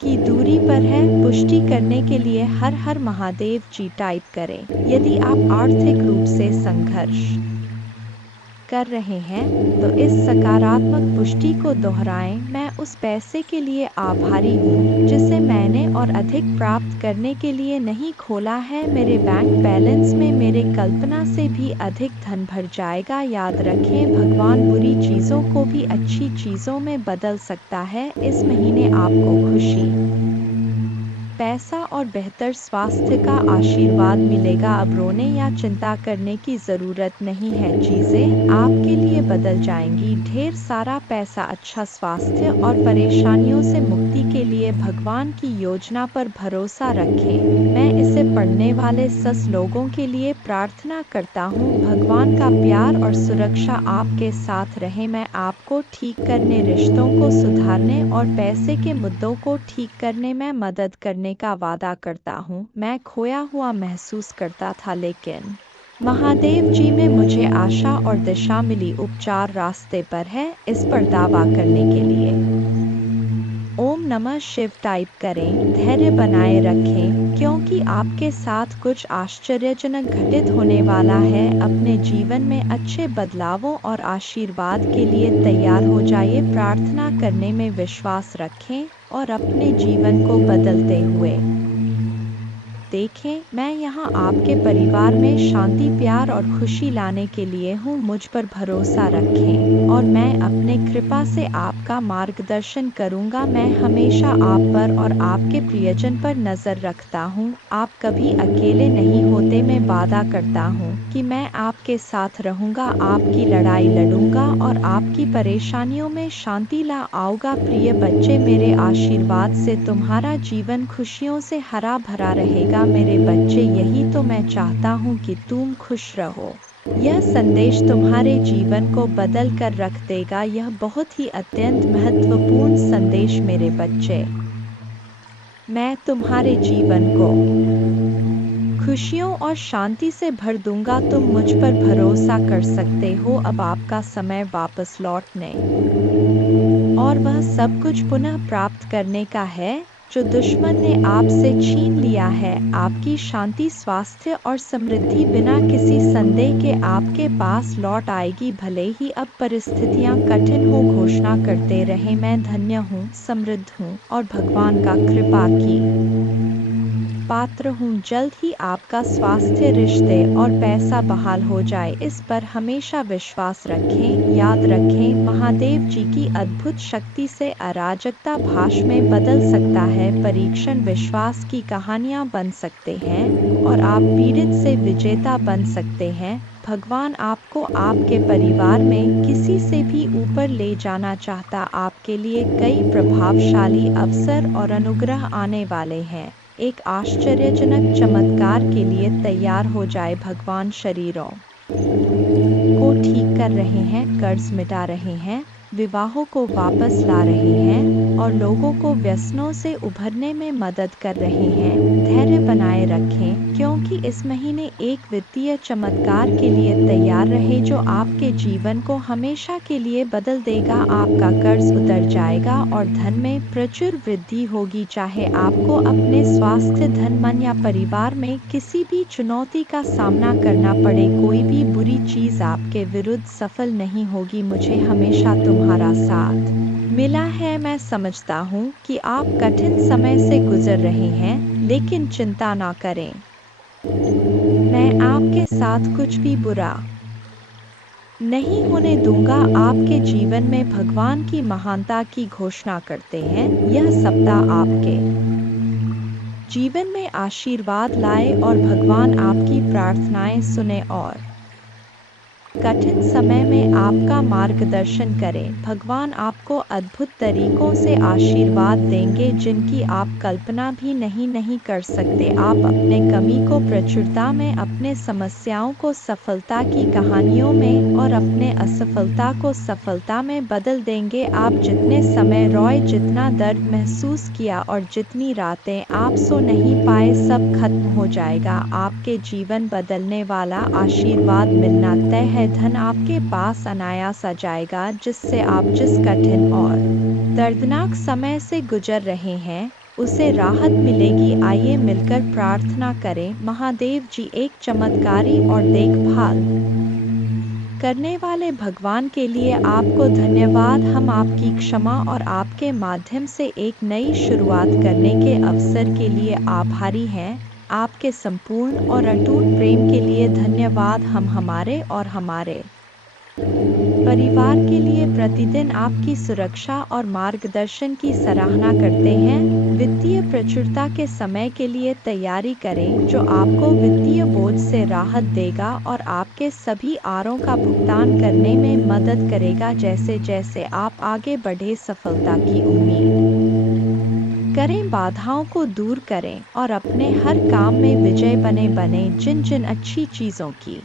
की दूरी पर है। पुष्टि करने के लिए हर हर महादेव जी टाइप करें। यदि आप आर्थिक रूप से संघर्ष कर रहे हैं तो इस सकारात्मक पुष्टि को दोहराएं। मैं उस पैसे के लिए आभारी हूँ जिसे मैंने और अधिक प्राप्त करने के लिए नहीं खोला है। मेरे बैंक बैलेंस में मेरे कल्पना से भी अधिक धन भर जाएगा। याद रखें, भगवान बुरी चीज़ों को भी अच्छी चीज़ों में बदल सकता है। इस महीने आपको खुशी, पैसा और बेहतर स्वास्थ्य का आशीर्वाद मिलेगा। अब रोने या चिंता करने की ज़रूरत नहीं है, चीज़ें आपके लिए बदल जाएंगी। ढेर सारा पैसा, अच्छा स्वास्थ्य और परेशानियों से मुक्ति के लिए भगवान की योजना पर भरोसा रखें। मैं इसे पढ़ने वाले सस लोगों के लिए प्रार्थना करता हूँ। भगवान का प्यार और सुरक्षा आपके साथ रहे। मैं आपको ठीक करने, रिश्तों को सुधारने और पैसे के मुद्दों को ठीक करने में मदद करने का वादा करता हूँ। मैं खोया हुआ महसूस करता था, लेकिन महादेव जी में मुझे आशा और दिशा मिली। उपचार रास्ते पर है, इस पर दावा करने के लिए ओम नमः शिव टाइप करें। धैर्य बनाए रखें, क्योंकि आपके साथ कुछ आश्चर्यजनक घटित होने वाला है। अपने जीवन में अच्छे बदलावों और आशीर्वाद के लिए तैयार हो जाइए। प्रार्थना करने में विश्वास रखें और अपने जीवन को बदलते हुए देखें। मैं यहाँ आपके परिवार में शांति, प्यार और खुशी लाने के लिए हूँ। मुझ पर भरोसा रखें और मैं अपने कृपा से आपका मार्गदर्शन करूँगा। मैं हमेशा आप पर और आपके प्रियजन पर नज़र रखता हूँ। आप कभी अकेले नहीं होते। मैं वादा करता हूँ कि मैं आपके साथ रहूँगा, आपकी लड़ाई लड़ूंगा और आपकी परेशानियों में शांति ला आऊँगा। प्रिय बच्चे, मेरे आशीर्वाद से तुम्हारा जीवन खुशियों से हरा भरा रहेगा। मेरे बच्चे, यही तो मैं चाहता हूँ कि तुम खुश रहो। यह संदेश तुम्हारे जीवन को बदल कर रख देगा। यह बहुत ही अत्यंत महत्वपूर्ण संदेश मेरे बच्चे। मैं तुम्हारे जीवन को खुशियों और शांति से भर दूंगा। तुम मुझ पर भरोसा कर सकते हो। अब आपका समय वापस लौटने और वह सब कुछ पुनः प्राप्त करने का है जो दुश्मन ने आपसे छीन लिया है। आपकी शांति, स्वास्थ्य और समृद्धि बिना किसी संदेह के आपके पास लौट आएगी। भले ही अब परिस्थितियां कठिन हो, घोषणा करते रहे, मैं धन्य हूँ, समृद्ध हूँ और भगवान का कृपा की पात्र हूँ। जल्द ही आपका स्वास्थ्य, रिश्ते और पैसा बहाल हो जाए, इस पर हमेशा विश्वास रखें। याद रखें, महादेव जी की अद्भुत शक्ति से अराजकता भाष में बदल सकता है। परीक्षण विश्वास की कहानियाँ बन सकते हैं और आप पीड़ित से विजेता बन सकते हैं। भगवान आपको आपके परिवार में किसी से भी ऊपर ले जाना चाहता। आपके लिए कई प्रभावशाली अवसर और अनुग्रह आने वाले हैं। एक आश्चर्यजनक चमत्कार के लिए तैयार हो जाए। भगवान शरीरों को ठीक कर रहे हैं, कर्ज मिटा रहे हैं, विवाहों को वापस ला रहे हैं और लोगों को व्यसनों से उभरने में मदद कर रहे हैं। धैर्य बनाए रखें, क्योंकि इस महीने एक वित्तीय चमत्कार के लिए तैयार रहे जो आपके जीवन को हमेशा के लिए बदल देगा। आपका कर्ज उतर जाएगा और धन में प्रचुर वृद्धि होगी। चाहे आपको अपने स्वास्थ्य, धन, मन या परिवार में किसी भी चुनौती का सामना करना पड़े, कोई भी बुरी चीज आपके विरुद्ध सफल नहीं होगी। मुझे हमेशा तुम्हारा साथ मिला है। मैं समझता हूँ कि आप कठिन समय से गुजर रहे हैं, लेकिन चिंता ना करें, मैं आपके साथ कुछ भी बुरा नहीं होने दूंगा। आपके जीवन में भगवान की महानता की घोषणा करते हैं। यह सप्ताह आपके जीवन में आशीर्वाद लाए और भगवान आपकी प्रार्थनाएं सुने और कठिन समय में आपका मार्गदर्शन करें। भगवान आपको अद्भुत तरीकों से आशीर्वाद देंगे जिनकी आप कल्पना भी नहीं कर सकते। आप अपने कमी को प्रचुरता में, अपने समस्याओं को सफलता की कहानियों में और अपने असफलता को सफलता में बदल देंगे। आप जितने समय रोए, जितना दर्द महसूस किया और जितनी रातें आप सो नहीं पाए, सब खत्म हो जाएगा। आपके जीवन बदलने वाला आशीर्वाद मिलना तय है। धन आपके पास अनायास आ जाएगा, जिससे आप जिस कठिन और दर्दनाक समय से गुजर रहे हैं उसे राहत मिलेगी। आइए मिलकर प्रार्थना करें। महादेव जी, एक चमत्कारी और देखभाल करने वाले भगवान के लिए आपको धन्यवाद। हम आपकी क्षमा और आपके माध्यम से एक नई शुरुआत करने के अवसर के लिए आभारी हैं। आपके संपूर्ण और अटूट प्रेम के लिए धन्यवाद। हम हमारे और हमारे परिवार के लिए प्रतिदिन आपकी सुरक्षा और मार्गदर्शन की सराहना करते हैं। वित्तीय प्रचुरता के समय के लिए तैयारी करें, जो आपको वित्तीय बोझ से राहत देगा और आपके सभी आरों का भुगतान करने में मदद करेगा। जैसे जैसे आप आगे बढ़े, सफलता की उम्मीद करें, बाधाओं को दूर करें और अपने हर काम में विजय बने। जिन जिन अच्छी चीज़ों की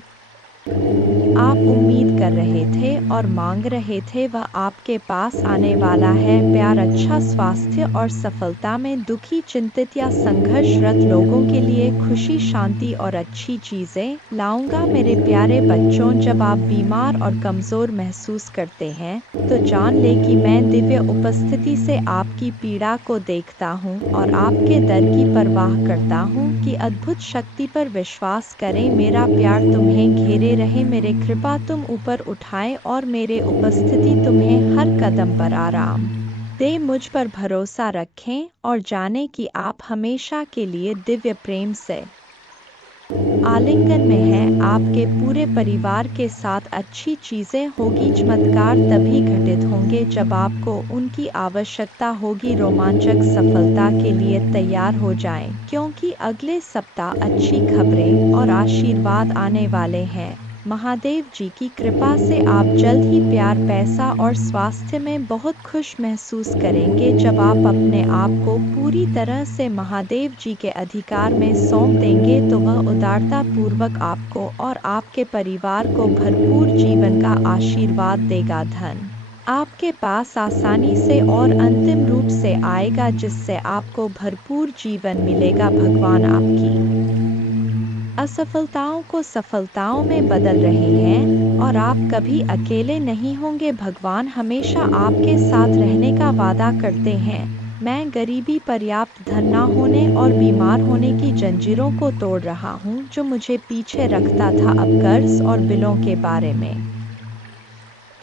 आप उम्मीद कर रहे थे और मांग रहे थे, वह आपके पास आने वाला है। प्यार, अच्छा स्वास्थ्य और सफलता में दुखी, चिंतित या संघर्षरत लोगों के लिए खुशी, शांति और अच्छी चीजें लाऊंगा। मेरे प्यारे बच्चों, जब आप बीमार और कमजोर महसूस करते हैं तो जान ले कि मैं दिव्य उपस्थिति से आपकी पीड़ा को देखता हूँ और आपके दर्द की परवाह करता हूँ कि अद्भुत शक्ति पर विश्वास करें। मेरा प्यार तुम्हें घेरे रहे, मेरे कृपा तुम ऊपर उठाए और मेरे उपस्थिति तुम्हें हर कदम पर आराम दे। मुझ पर भरोसा रखें और जाने कि आप हमेशा के लिए दिव्य प्रेम से आलिंगन में हैं। आपके पूरे परिवार के साथ अच्छी चीजें होगी। चमत्कार तभी घटित होंगे जब आपको उनकी आवश्यकता होगी। रोमांचक सफलता के लिए तैयार हो जाएं, क्योंकि अगले सप्ताह अच्छी खबरें और आशीर्वाद आने वाले हैं। महादेव जी की कृपा से आप जल्द ही प्यार, पैसा और स्वास्थ्य में बहुत खुश महसूस करेंगे। जब आप अपने आप को पूरी तरह से महादेव जी के अधिकार में सौंप देंगे तो वह उदारता पूर्वक आपको और आपके परिवार को भरपूर जीवन का आशीर्वाद देगा। धन आपके पास आसानी से और अंतिम रूप से आएगा, जिससे आपको भरपूर जीवन मिलेगा। भगवान आपकी असफलताओं को सफलताओं में बदल रहे हैं और आप कभी अकेले नहीं होंगे। भगवान हमेशा आपके साथ रहने का वादा करते हैं। मैं गरीबी, पर्याप्त धन न होने और बीमार होने की जंजीरों को तोड़ रहा हूँ जो मुझे पीछे रखता था। अब कर्ज और बिलों के बारे में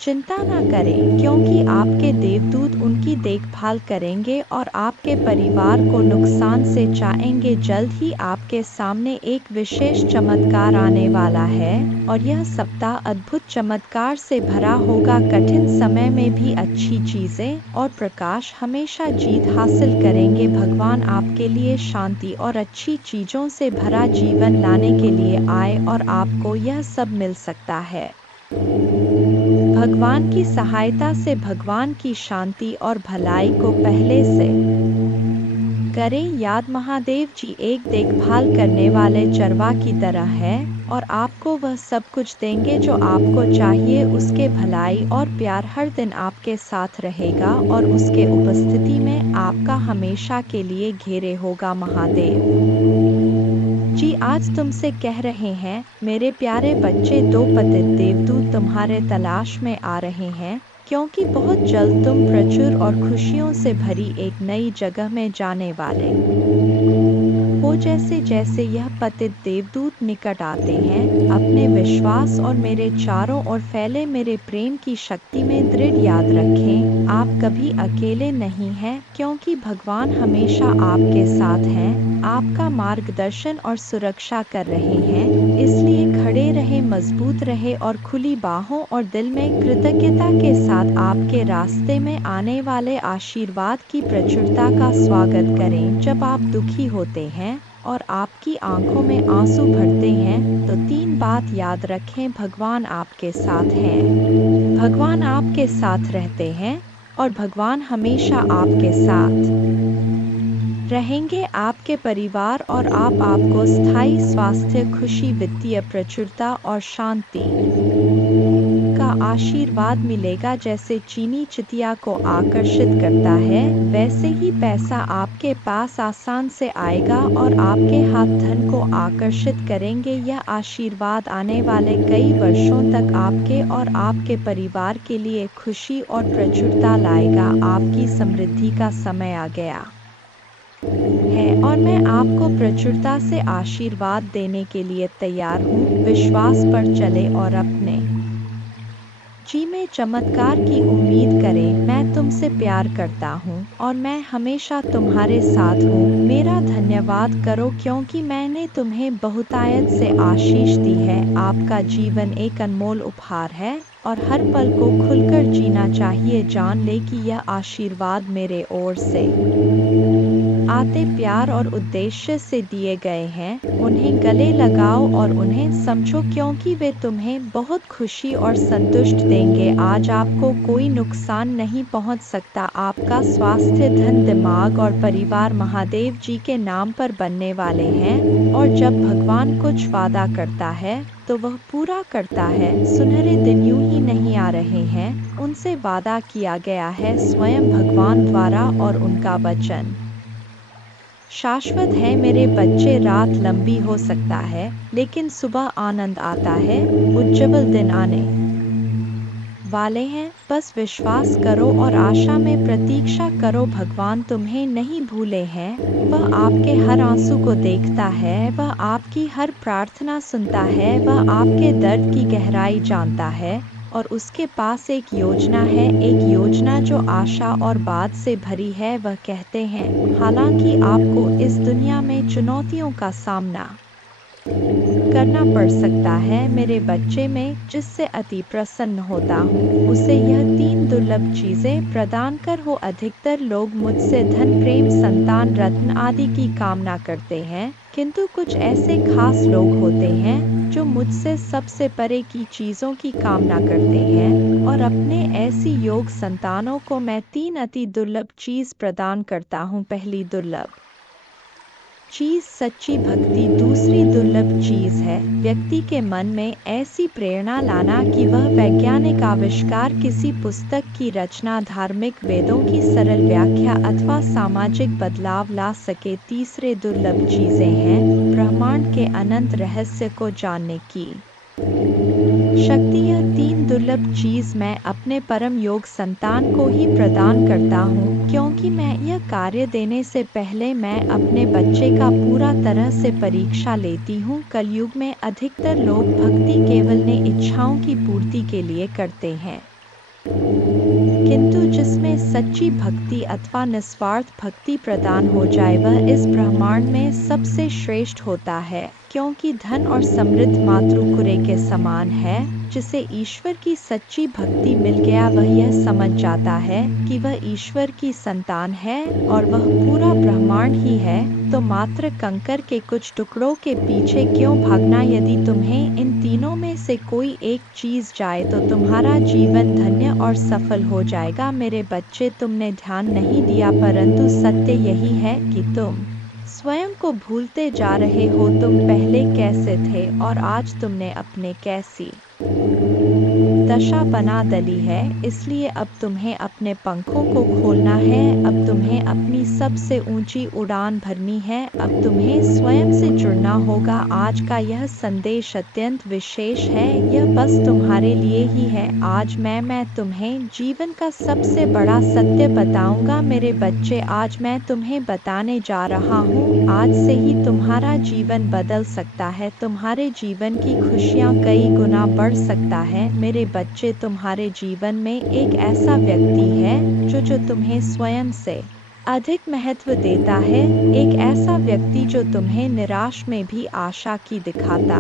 चिंता न करें, क्योंकि आपके देवदूत उनकी देखभाल करेंगे और आपके परिवार को नुकसान से बचाएंगे। जल्द ही आपके सामने एक विशेष चमत्कार आने वाला है और यह सप्ताह अद्भुत चमत्कार से भरा होगा। कठिन समय में भी अच्छी चीजें और प्रकाश हमेशा जीत हासिल करेंगे। भगवान आपके लिए शांति और अच्छी चीजों से भरा जीवन लाने के लिए आए और आपको यह सब मिल सकता है। भगवान की सहायता से भगवान की शांति और भलाई को पहले से करें याद। महादेव जी एक देखभाल करने वाले चरवा की तरह है और आपको वह सब कुछ देंगे जो आपको चाहिए। उसके भलाई और प्यार हर दिन आपके साथ रहेगा और उसके उपस्थिति में आपका हमेशा के लिए घेरे होगा। महादेव जी आज तुमसे कह रहे हैं, मेरे प्यारे बच्चे, दो पतित देवदूत तुम्हारे तलाश में आ रहे हैं, क्योंकि बहुत जल्द तुम प्रचुर और खुशियों से भरी एक नई जगह में जाने वाले हो। जैसे जैसे यह पतित देवदूत निकट आते हैं, अपने विश्वास और मेरे चारों ओर फैले मेरे प्रेम की शक्ति में दृढ़ याद रखें, आप कभी अकेले नहीं हैं, क्योंकि भगवान हमेशा आपके साथ हैं, आपका मार्गदर्शन और सुरक्षा कर रहे हैं। इसलिए खड़े रहे, मजबूत रहे और खुली बाहों और दिल में कृतज्ञता के साथ आपके रास्ते में आने वाले आशीर्वाद की प्रचुरता का स्वागत करें। जब आप दुखी होते हैं और आपकी आंखों में आंसू भरते हैं, तो तीन बात याद रखें, भगवान आपके साथ हैं, भगवान आपके साथ रहते हैं और भगवान हमेशा आपके साथ रहेंगे। आपके परिवार और आपको स्थायी स्वास्थ्य, खुशी, वित्तीय प्रचुरता और शांति का आशीर्वाद मिलेगा। जैसे चीनी चितिया को आकर्षित करता है, वैसे ही पैसा आपके पास आसान से आएगा और आपके हाथ धन को आकर्षित करेंगे। यह आशीर्वाद आने वाले कई वर्षों तक आपके और आपके परिवार के लिए खुशी और प्रचुरता लाएगा। आपकी समृद्धि का समय आ गया है और मैं आपको प्रचुरता से आशीर्वाद देने के लिए तैयार हूँ। विश्वास पर चले और अपने जी में चमत्कार की उम्मीद करें। मैं तुमसे प्यार करता हूँ और मैं हमेशा तुम्हारे साथ हूँ। मेरा धन्यवाद करो, क्योंकि मैंने तुम्हें बहुतायत से आशीष दी है। आपका जीवन एक अनमोल उपहार है और हर पल को खुलकर जीना चाहिए। जान ले कि यह आशीर्वाद मेरे ओर से आते प्यार और उद्देश्य से दिए गए हैं। उन्हें गले लगाओ और उन्हें समझो, क्योंकि वे तुम्हें बहुत खुशी और संतुष्ट देंगे। आज आपको कोई नुकसान नहीं पहुंच सकता। आपका स्वास्थ्य, धन, दिमाग और परिवार महादेव जी के नाम पर बनने वाले हैं और जब भगवान कुछ वादा करता है तो वह पूरा करता है। सुनहरे दिन यूं ही नहीं आ रहे हैं, उनसे वादा किया गया है स्वयं भगवान द्वारा और उनका वचन शाश्वत है। मेरे बच्चे, रात लंबी हो सकता है, लेकिन सुबह आनंद आता है। उज्जवल दिन आने वाले हैं। बस विश्वास करो और आशा में प्रतीक्षा करो। भगवान तुम्हें नहीं भूले हैं, वह आपके हर आंसू को देखता है, वह आपकी हर प्रार्थना सुनता है, वह आपके दर्द की गहराई जानता है और उसके पास एक योजना है, एक योजना जो आशा और बाद से भरी है। वह कहते हैं, हालांकि आपको इस दुनिया में चुनौतियों का सामना करना पड़ सकता है, मेरे बच्चे, में जिससे अति प्रसन्न होता हूँ, उसे यह तीन दुर्लभ चीजें प्रदान कर हो। अधिकतर लोग मुझसे धन, प्रेम, संतान, रत्न आदि की कामना करते हैं, किंतु कुछ ऐसे खास लोग होते हैं जो मुझसे सबसे परे की चीजों की कामना करते हैं और अपने ऐसी योग संतानों को मैं तीन अति दुर्लभ चीज प्रदान करता हूँ। पहली दुर्लभ चीज सच्ची भक्ति। दूसरी दुर्लभ चीज है व्यक्ति के मन में ऐसी प्रेरणा लाना कि वह वैज्ञानिक आविष्कार, किसी पुस्तक की रचना, धार्मिक वेदों की सरल व्याख्या अथवा सामाजिक बदलाव ला सके। तीसरे दुर्लभ चीजें हैं ब्रह्मांड के अनंत रहस्य को जानने की शक्ति। यह तीन दुर्लभ चीज मैं अपने परम योग संतान को ही प्रदान करता हूँ, क्योंकि मैं यह कार्य देने से पहले मैं अपने बच्चे का पूरा तरह से परीक्षा लेती हूँ। कलयुग में अधिकतर लोग भक्ति केवल ने इच्छाओं की पूर्ति के लिए करते हैं, किंतु जिसमें सच्ची भक्ति अथवा निस्वार्थ भक्ति प्रदान हो जाए वह इस ब्रह्मांड में सबसे श्रेष्ठ होता है, क्योंकि धन और समृद्ध मातृकुरे के समान है। जिसे ईश्वर की सच्ची भक्ति मिल गया वह यह समझ जाता है कि वह ईश्वर की संतान है और वह पूरा ब्रह्मांड ही है। तो मात्र कंकर के कुछ टुकड़ों के पीछे क्यों भागना? यदि तुम्हें इन तीनों में से कोई एक चीज जाए तो तुम्हारा जीवन धन्य और सफल हो जाएगा। मेरे बच्चे, तुमने ध्यान नहीं दिया, परंतु सत्य यही है कि तुम स्वयं को भूलते जा रहे हो। तुम पहले कैसे थे और आज तुमने अपने कैसी दशा बना डाली है। इसलिए अब तुम्हें अपने पंखों को खोलना है, अब तुम्हें अपनी सबसे ऊंची उड़ान भरनी है, अब तुम्हें स्वयं से जुड़ना होगा। आज का यह संदेश अत्यंत विशेष है, यह बस तुम्हारे लिए ही है। आज मैं तुम्हें जीवन का सबसे बड़ा सत्य बताऊंगा। मेरे बच्चे, आज मैं तुम्हें बताने जा रहा हूँ, आज से ही तुम्हारा जीवन बदल सकता है, तुम्हारे जीवन की खुशियाँ कई गुना बढ़ सकता है। मेरे बच्चे, तुम्हारे जीवन में एक ऐसा व्यक्ति है जो तुम्हें स्वयं से अधिक महत्व देता है, एक ऐसा व्यक्ति जो तुम्हें निराश में भी आशा की दिखाता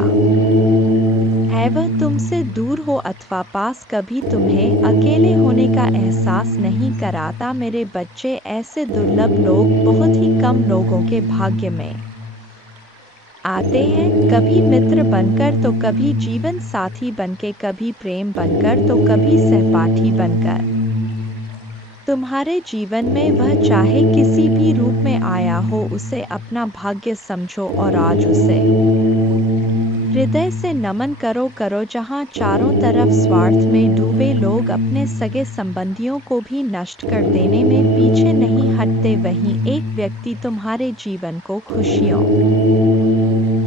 है। वह तुमसे दूर हो अथवा पास, कभी तुम्हें अकेले होने का एहसास नहीं कराता। मेरे बच्चे, ऐसे दुर्लभ लोग बहुत ही कम लोगों के भाग्य में आते हैं, कभी मित्र बनकर तो कभी जीवन साथी बनके, कभी प्रेम बनकर तो कभी सहपाठी बनकर। तुम्हारे जीवन में वह चाहे किसी भी रूप में आया हो, उसे अपना भाग्य समझो और आज उसे हृदय से नमन करो। जहाँ चारों तरफ स्वार्थ में डूबे लोग अपने सगे संबंधियों को भी नष्ट कर देने में पीछे नहीं हटते, वहीं एक व्यक्ति तुम्हारे जीवन को खुशियों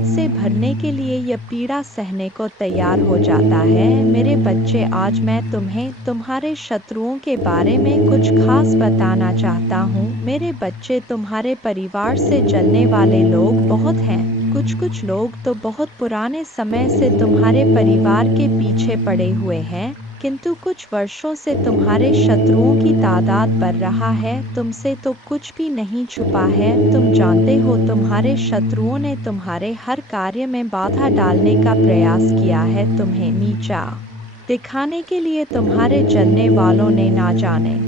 से भरने के लिए यह पीड़ा सहने को तैयार हो जाता है। मेरे बच्चे, आज मैं तुम्हें तुम्हारे शत्रुओं के बारे में कुछ खास बताना चाहता हूँ। मेरे बच्चे, तुम्हारे परिवार से जलने वाले लोग बहुत हैं। कुछ लोग तो बहुत पुराने समय से तुम्हारे परिवार के पीछे पड़े हुए हैं, किंतु कुछ वर्षों से तुम्हारे शत्रुओं की तादाद बढ़ रहा है। तुमसे तो कुछ भी नहीं छुपा है, तुम जानते हो तुम्हारे शत्रुओं ने तुम्हारे हर कार्य में बाधा डालने का प्रयास किया है, तुम्हें नीचा दिखाने के लिए तुम्हारे जलने वालों ने ना जाने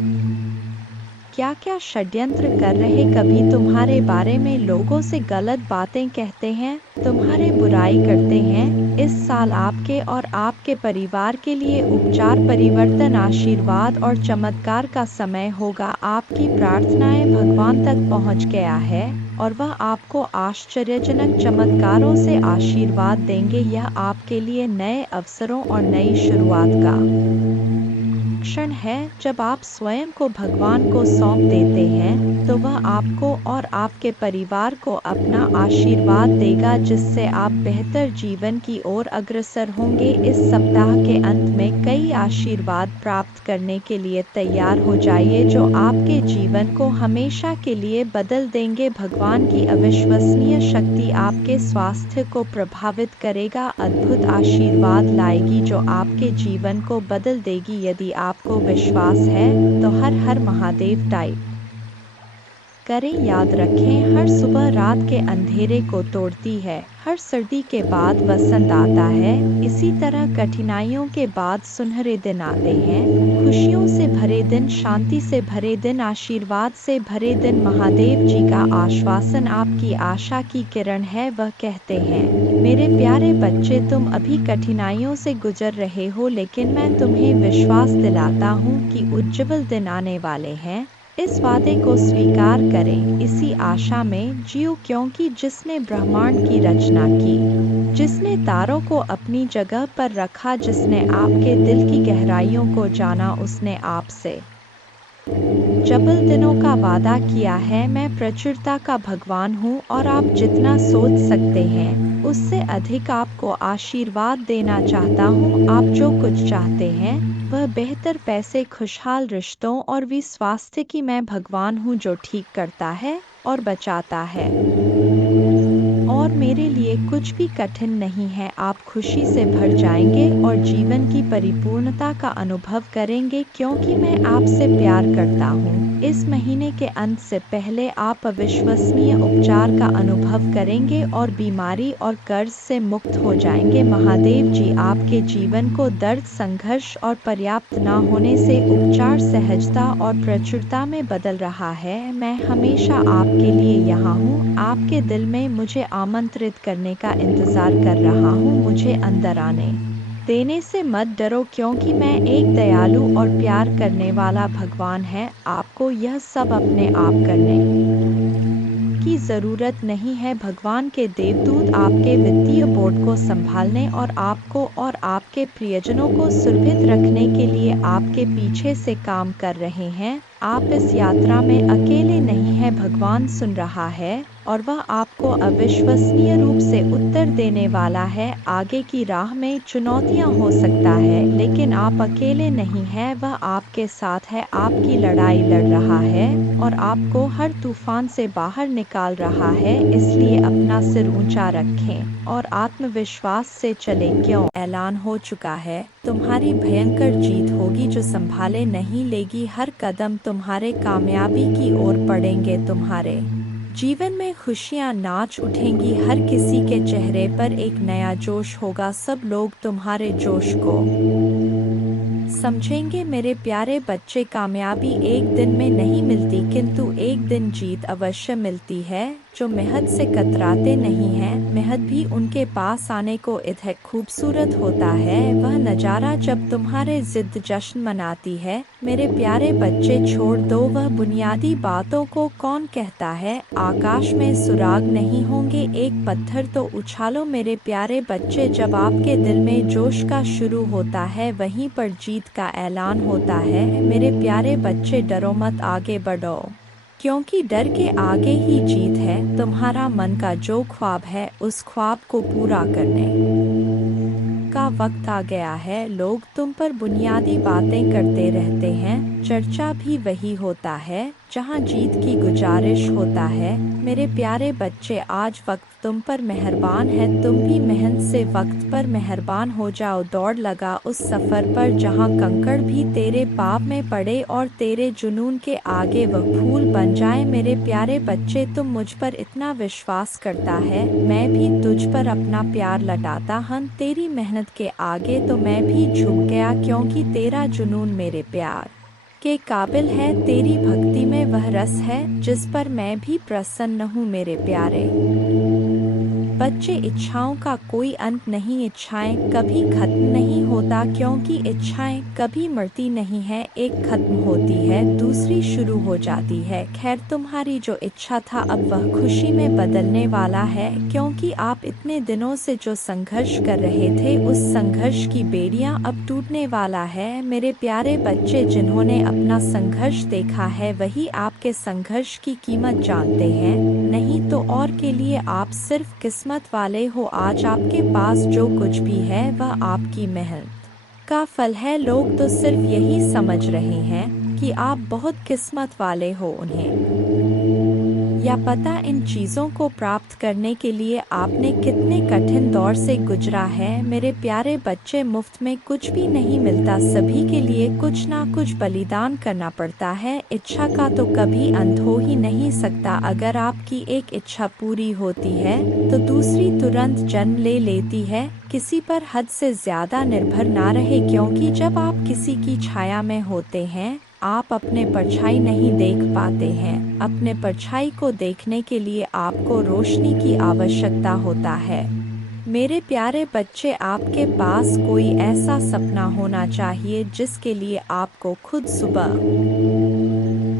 क्या क्या षड्यंत्र कर रहे। कभी तुम्हारे बारे में लोगों से गलत बातें कहते हैं, तुम्हारे बुराई करते हैं। इस साल आपके और आपके परिवार के लिए उपचार, परिवर्तन, आशीर्वाद और चमत्कार का समय होगा। आपकी प्रार्थनाएं भगवान तक पहुंच गया है और वह आपको आश्चर्यजनक चमत्कारों से आशीर्वाद देंगे। यह आपके लिए नए अवसरों और नई शुरुआत का क्षण है। जब आप स्वयं को भगवान को सौंप देते हैं तो वह आपको और आपके परिवार को अपना आशीर्वाद देगा, जिससे आप बेहतर जीवन की ओर अग्रसर होंगे। इस सप्ताह के अंत में कई आशीर्वाद प्राप्त करने के लिए तैयार हो जाइए, जो आपके जीवन को हमेशा के लिए बदल देंगे। भगवान की अविश्वसनीय शक्ति आपके स्वास्थ्य को प्रभावित करेगा, अद्भुत आशीर्वाद लाएगी जो आपके जीवन को बदल देगी। यदि आपको विश्वास है तो हर हर महादेव टाइप करें। याद रखें, हर सुबह रात के अंधेरे को तोड़ती है, हर सर्दी के बाद वसंत आता है। इसी तरह कठिनाइयों के बाद सुनहरे दिन आते हैं, खुशियों से भरे दिन, शांति से भरे दिन, आशीर्वाद से भरे दिन। महादेव जी का आश्वासन आपकी आशा की किरण है। वह कहते हैं, मेरे प्यारे बच्चे, तुम अभी कठिनाइयों से गुजर रहे हो, लेकिन मैं तुम्हें विश्वास दिलाता हूँ कि उज्जवल दिन आने वाले हैं। इस वादे को स्वीकार करें, इसी आशा में जियो, क्योंकि जिसने ब्रह्मांड की रचना की, जिसने तारों को अपनी जगह पर रखा, जिसने आपके दिल की गहराइयों को जाना, उसने आपसे जबल दिनों का वादा किया है। मैं प्रचुरता का भगवान हूँ और आप जितना सोच सकते हैं उससे अधिक आपको आशीर्वाद देना चाहता हूँ। आप जो कुछ चाहते हैं वह बेहतर पैसे, खुशहाल रिश्तों और भी स्वास्थ्य की मैं भगवान हूँ जो ठीक करता है और बचाता है। और और मेरे लिए कुछ भी कठिन नहीं है। आप खुशी से भर जाएंगे और जीवन की परिपूर्णता का अनुभव करेंगे क्योंकि मैं आपसे प्यार करता हूँ। इस महीने के अंत से पहले आप अविश्वसनीय उपचार का अनुभव करेंगे और बीमारी और कर्ज से मुक्त हो जाएंगे। महादेव जी आपके जीवन को दर्द, संघर्ष और पर्याप्त न होने से उपचार, सहजता और प्रचुरता में बदल रहा है। मैं हमेशा आपके लिए यहाँ हूँ, आपके दिल में मुझे आमंत्रित करने का इंतजार कर रहा हूँ। मुझे अंदर आने देने से मत डरो क्योंकि मैं एक दयालु और प्यार करने वाला भगवान है। आपको यह सब अपने आप करने की ज़रूरत नहीं है। भगवान के देवदूत आपके वित्तीय बोर्ड को संभालने और आपको और आपके प्रियजनों को सुरक्षित रखने के लिए आपके पीछे से काम कर रहे हैं। आप इस यात्रा में अकेले नहीं हैं। भगवान सुन रहा है और वह आपको अविश्वसनीय रूप से उत्तर देने वाला है। आगे की राह में चुनौतियां हो सकता है लेकिन आप अकेले नहीं हैं। वह आपके साथ है, आपकी लड़ाई लड़ रहा है और आपको हर तूफान से बाहर निकाल रहा है। इसलिए अपना सिर ऊंचा रखें और आत्मविश्वास से चलें। क्यों ऐलान हो चुका है, तुम्हारी भयंकर जीत होगी जो संभाले नहीं लेगी। हर कदम तुम्हारे कामयाबी की ओर पड़ेंगे। तुम्हारे जीवन में खुशियां नाच उठेंगी। हर किसी के चेहरे पर एक नया जोश होगा। सब लोग तुम्हारे जोश को समझेंगे। मेरे प्यारे बच्चे, कामयाबी एक दिन में नहीं मिलती किंतु एक दिन जीत अवश्य मिलती है। जो मेहनत से कतराते नहीं हैं, मेहनत भी उनके पास आने को इतना खूबसूरत होता है। वह नज़ारा जब तुम्हारे जिद जश्न मनाती है। मेरे प्यारे बच्चे, छोड़ दो वह बुनियादी बातों को। कौन कहता है आकाश में सुराग नहीं होंगे? एक पत्थर तो उछालो। मेरे प्यारे बच्चे, जब आपके दिल में जोश का शुरू होता है वहीं पर जीत का ऐलान होता है। मेरे प्यारे बच्चे, डरो मत, आगे बढ़ो क्योंकि डर के आगे ही जीत है। तुम्हारा मन का जो ख्वाब है उस ख्वाब को पूरा करने का वक्त आ गया है। लोग तुम पर बुनियादी बातें करते रहते हैं, चर्चा भी वही होता है जहां जीत की गुजारिश होता है। मेरे प्यारे बच्चे, आज वक्त तुम पर मेहरबान है। तुम भी मेहनत से वक्त पर मेहरबान हो जाओ। दौड़ लगा उस सफ़र पर जहां कंकड़ भी तेरे पाप में पड़े और तेरे जुनून के आगे वह फूल बन जाए। मेरे प्यारे बच्चे, तुम मुझ पर इतना विश्वास करता है, मैं भी तुझ पर अपना प्यार लौटाता हूं। तेरी मेहनत के आगे तो मैं भी झुक गया क्योंकि तेरा जुनून मेरे प्यार के काबिल है। तेरी भक्ति में वह रस है जिस पर मैं भी प्रसन्न हूँ। मेरे प्यारे बच्चे, इच्छाओं का कोई अंत नहीं। इच्छाएं कभी खत्म नहीं होता क्योंकि इच्छाएं कभी मरती नहीं है। एक खत्म होती है, दूसरी शुरू हो जाती है। खैर, तुम्हारी जो इच्छा था अब वह खुशी में बदलने वाला है क्योंकि आप इतने दिनों से जो संघर्ष कर रहे थे उस संघर्ष की बेड़ियां अब टूटने वाला है। मेरे प्यारे बच्चे, जिन्होंने अपना संघर्ष देखा है वही आपके संघर्ष की कीमत जानते हैं, नहीं तो और के लिए आप सिर्फ किस्मत वाले हो। आज आपके पास जो कुछ भी है वह आपकी मेहनत का फल है। लोग तो सिर्फ यही समझ रहे हैं कि आप बहुत किस्मत वाले हो। उन्हें या पता इन चीज़ों को प्राप्त करने के लिए आपने कितने कठिन दौर से गुजरा है। मेरे प्यारे बच्चे, मुफ्त में कुछ भी नहीं मिलता, सभी के लिए कुछ ना कुछ बलिदान करना पड़ता है। इच्छा का तो कभी अंत हो ही नहीं सकता। अगर आपकी एक इच्छा पूरी होती है तो दूसरी तुरंत जन्म ले लेती है। किसी पर हद से ज़्यादा निर्भर ना रहे क्योंकि जब आप किसी की छाया में होते हैं आप अपने परछाई नहीं देख पाते हैं। अपने परछाई को देखने के लिए आपको रोशनी की आवश्यकता होता है। मेरे प्यारे बच्चे, आपके पास कोई ऐसा सपना होना चाहिए जिसके लिए आपको खुद सुबह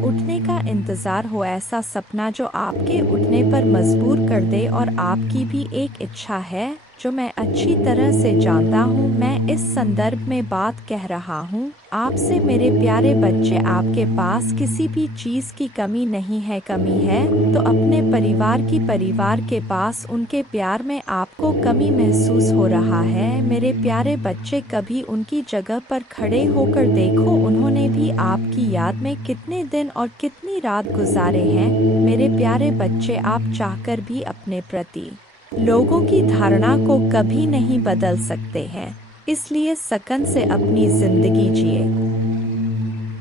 उठने का इंतज़ार हो। ऐसा सपना जो आपके उठने पर मजबूर कर दे। और आपकी भी एक इच्छा है जो मैं अच्छी तरह से जानता हूँ। मैं इस संदर्भ में बात कह रहा हूँ आपसे। मेरे प्यारे बच्चे, आपके पास किसी भी चीज़ की कमी नहीं है। कमी है तो अपने परिवार के पास उनके प्यार में आपको कमी महसूस हो रहा है। मेरे प्यारे बच्चे, कभी उनकी जगह पर खड़े होकर देखो। उन्होंने भी आपकी याद में कितने दिन और कितनी रात गुजारे हैं। मेरे प्यारे बच्चे, आप चाहकर भी अपने प्रति लोगों की धारणा को कभी नहीं बदल सकते हैं, इसलिए सकन से अपनी जिंदगी जिए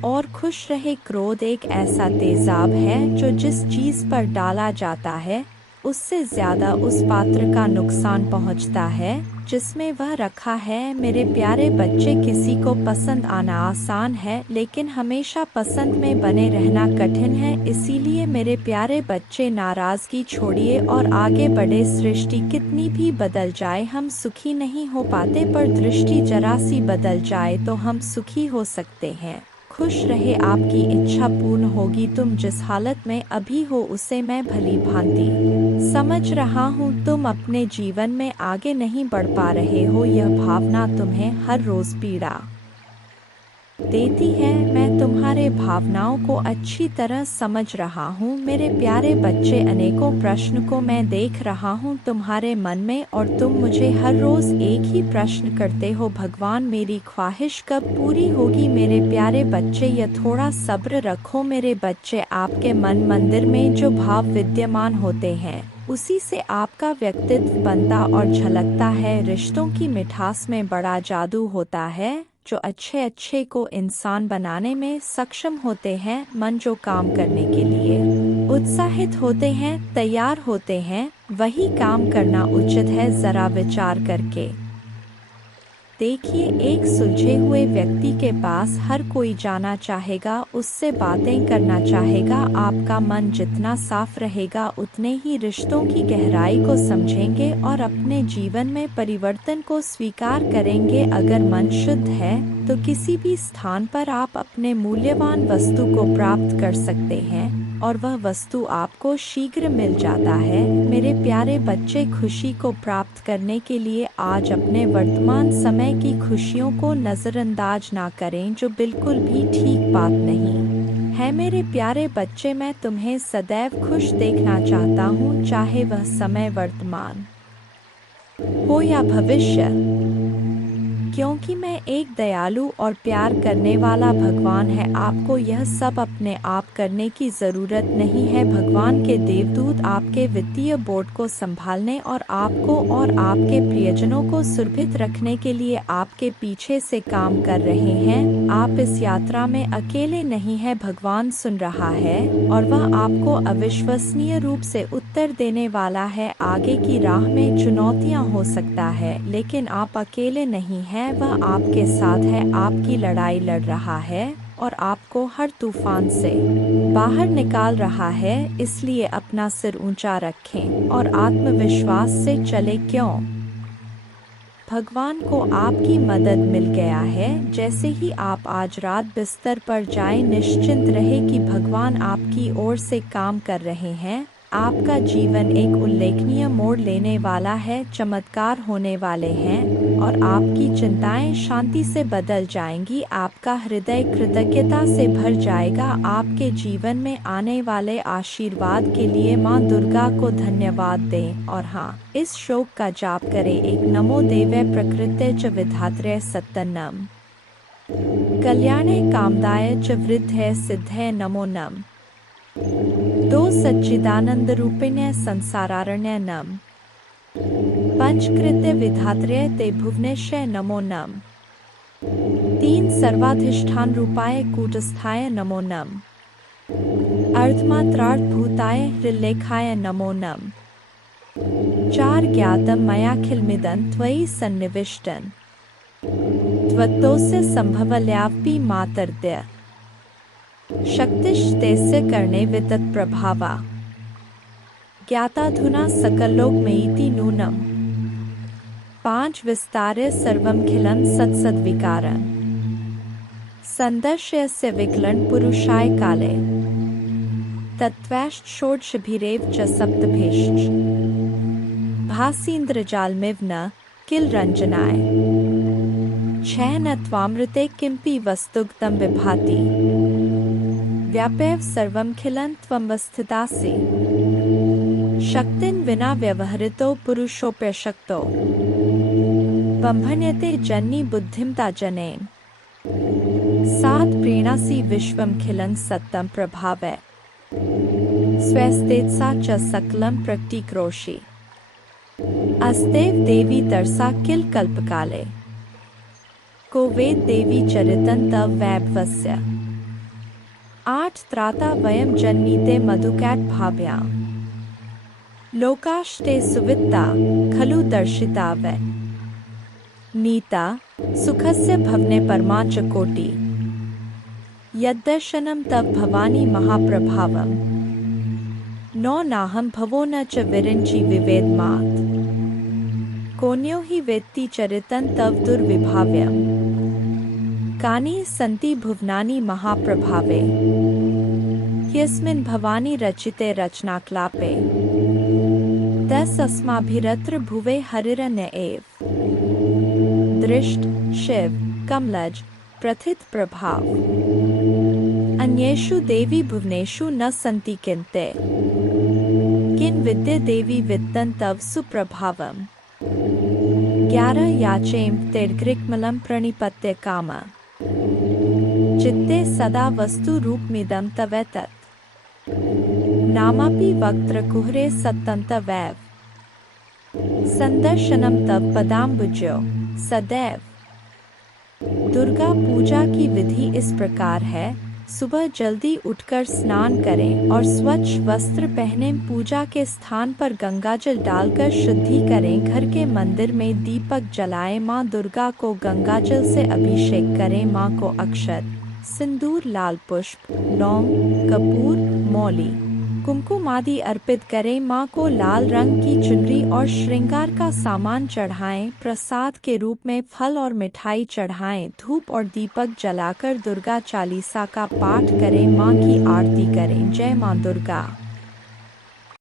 और खुश रहे। क्रोध एक ऐसा तेजाब है जो जिस चीज पर डाला जाता है उससे ज्यादा उस पात्र का नुकसान पहुंचता है जिसमें वह रखा है। मेरे प्यारे बच्चे, किसी को पसंद आना आसान है लेकिन हमेशा पसंद में बने रहना कठिन है। इसीलिए मेरे प्यारे बच्चे, नाराजगी छोड़िए और आगे बढ़े। सृष्टि कितनी भी बदल जाए हम सुखी नहीं हो पाते, पर दृष्टि जरा सी बदल जाए तो हम सुखी हो सकते हैं। खुश रहे, आपकी इच्छा पूर्ण होगी। तुम जिस हालत में अभी हो उसे मैं भली भांति समझ रहा हूँ। तुम अपने जीवन में आगे नहीं बढ़ पा रहे हो, यह भावना तुम्हें हर रोज पीड़ा देती है। मैं तुम्हारे भावनाओं को अच्छी तरह समझ रहा हूँ मेरे प्यारे बच्चे। अनेकों प्रश्न को मैं देख रहा हूँ तुम्हारे मन में और तुम मुझे हर रोज एक ही प्रश्न करते हो, भगवान मेरी ख्वाहिश कब पूरी होगी। मेरे प्यारे बच्चे, यह थोड़ा सब्र रखो मेरे बच्चे। आपके मन मंदिर में जो भाव विद्यमान होते हैं उसी से आपका व्यक्तित्व बनता और झलकता है। रिश्तों की मिठास में बड़ा जादू होता है। जो अच्छे अच्छे को इंसान बनाने में सक्षम होते हैं, मन जो काम करने के लिए उत्साहित होते हैं, तैयार होते हैं, वही काम करना उचित है। जरा विचार करके देखिए, एक सुलझे हुए व्यक्ति के पास हर कोई जाना चाहेगा, उससे बातें करना चाहेगा। आपका मन जितना साफ रहेगा उतने ही रिश्तों की गहराई को समझेंगे और अपने जीवन में परिवर्तन को स्वीकार करेंगे। अगर मन शुद्ध है तो किसी भी स्थान पर आप अपने मूल्यवान वस्तु को प्राप्त कर सकते हैं और वह वस्तु आपको शीघ्र मिल जाता है। मेरे प्यारे बच्चे, खुशी को प्राप्त करने के लिए आज अपने वर्तमान समय की खुशियों को नज़रअंदाज ना करें, जो बिल्कुल भी ठीक बात नहीं है। मेरे प्यारे बच्चे, मैं तुम्हें सदैव खुश देखना चाहता हूँ, चाहे वह समय वर्तमान हो या भविष्य, क्योंकि मैं एक दयालु और प्यार करने वाला भगवान है। आपको यह सब अपने आप करने की ज़रूरत नहीं है। भगवान के देवदूत आपके वित्तीय बोर्ड को संभालने और आपको और आपके प्रियजनों को सुरक्षित रखने के लिए आपके पीछे से काम कर रहे हैं। आप इस यात्रा में अकेले नहीं हैं, भगवान सुन रहा है और वह आपको अविश्वसनीय रूप से उत्तर देने वाला है। आगे की राह में चुनौतियाँ हो सकता है लेकिन आप अकेले नहीं हैं, वह आपके साथ है, आपकी लड़ाई लड़ रहा है और आपको हर तूफान से बाहर निकाल रहा है। इसलिए अपना सिर ऊंचा रखें और आत्मविश्वास से चले। क्यों? भगवान को आपकी मदद मिल गया है। जैसे ही आप आज रात बिस्तर पर जाएं, निश्चिंत रहे कि भगवान आपकी ओर से काम कर रहे हैं। आपका जीवन एक उल्लेखनीय मोड़ लेने वाला है, चमत्कार होने वाले हैं और आपकी चिंताएं शांति से बदल जाएंगी। आपका हृदय कृतज्ञता से भर जाएगा। आपके जीवन में आने वाले आशीर्वाद के लिए माँ दुर्गा को धन्यवाद दें और हाँ, इस श्लोक का जाप करें। एक नमो देवै प्रकृते च विधात्रे सत्तनम कल्याणे कामदाय च वृद्धे सिद्धे नमो नम। दो सच्चिदानंद रूपिण्य संसारारण्य नम। पंचकृत्य विधात्रे ते भुवनेश्य नमो नम। तीन सर्वाधिष्ठान रूपाय कूटस्थाय नमो नम। अर्धमात्रार्थ भूताय हृल्लेखाय नमो नम। चार ज्ञातम मयाखिलमिदं त्वयि सन्निविष्टन् त्वत्तोस्य संभवल्यापि मातर्दय शक्तिस्तेस्य कर्णे वितत प्रभावा ज्ञाताधुना सकल्लोकमेति नूनम। पांच विस्तार्य सर्वमखिलं सत्सद्विकारं संदर्शयस्य विकलं पुरुषाय काले तत्त्वैश्च षोडशभिरेव च सप्तभेश्च भासीन्द्रजालमिव न किल रंजनाय छह न त्वामृते किंपि वस्तुगतं विभाति व्यापैव सर्वमखिलं त्वमवस्थितासि शक्तिन विना व्यवहृतो पुरुषोऽप्यशक्तो बंभन्यते जन्नी बुद्धिमता जनेन सात प्रीणासि विश्वमखिलं सत्तं प्रभावै स्वस्तेजसा च सकलं प्रकटीकरोषि। अस्तेव देवी तरसा किल कल्पकाले को वेद देवी चरितं तव वैभवस्य 8 त्राता वयं जन्मीते मधुकैट भाभ्यां लोकाश्ते सुवित्ता खलु दर्शिता वै नीता सुखस्य भवने परमा च कोटि यद्दर्शनं तव भवानी महाप्रभावम् नो नाहं भवो न च विरिञ्चि विवेदमात् कोन्यो हि वेत्ति चरितं तव दुर्विभाव्यम् कानि सन्ति भुवनानि महाप्रभावे ह्यस्मिन् भवानी रचिते रचनाक्लापे तस्माभिरत्र भुवे हरिरन्य एव दृष्ट शिव कमलज प्रथित प्रभाव अन्येषु देवी भुवनेषु न सन्ति किन्ते किं विद्ये देवी वित्तं तव सुप्रभावम् 11 याचेम तेर्ग्रिक्मलं प्रणिपत्य काम चित्ते सदा वस्तु रूपमिदं तवेतत् नामापि वक्त्रकुहरे सत्तं तवैव संदर्शनम तव पदाम्बुजो सदैव। दुर्गा पूजा की विधि इस प्रकार है। सुबह जल्दी उठकर स्नान करें और स्वच्छ वस्त्र पहने पूजा के स्थान पर गंगाजल डालकर शुद्धि करें। घर के मंदिर में दीपक जलाएं। माँ दुर्गा को गंगाजल से अभिषेक करें। माँ को अक्षत सिंदूर लाल पुष्प लौंग कपूर मौली कुमकुम आदि अर्पित करें। माँ को लाल रंग की चुनरी और श्रृंगार का सामान चढ़ाएं। प्रसाद के रूप में फल और मिठाई चढ़ाएं। धूप और दीपक जलाकर दुर्गा चालीसा का पाठ करें। माँ की आरती करें। जय माँ दुर्गा।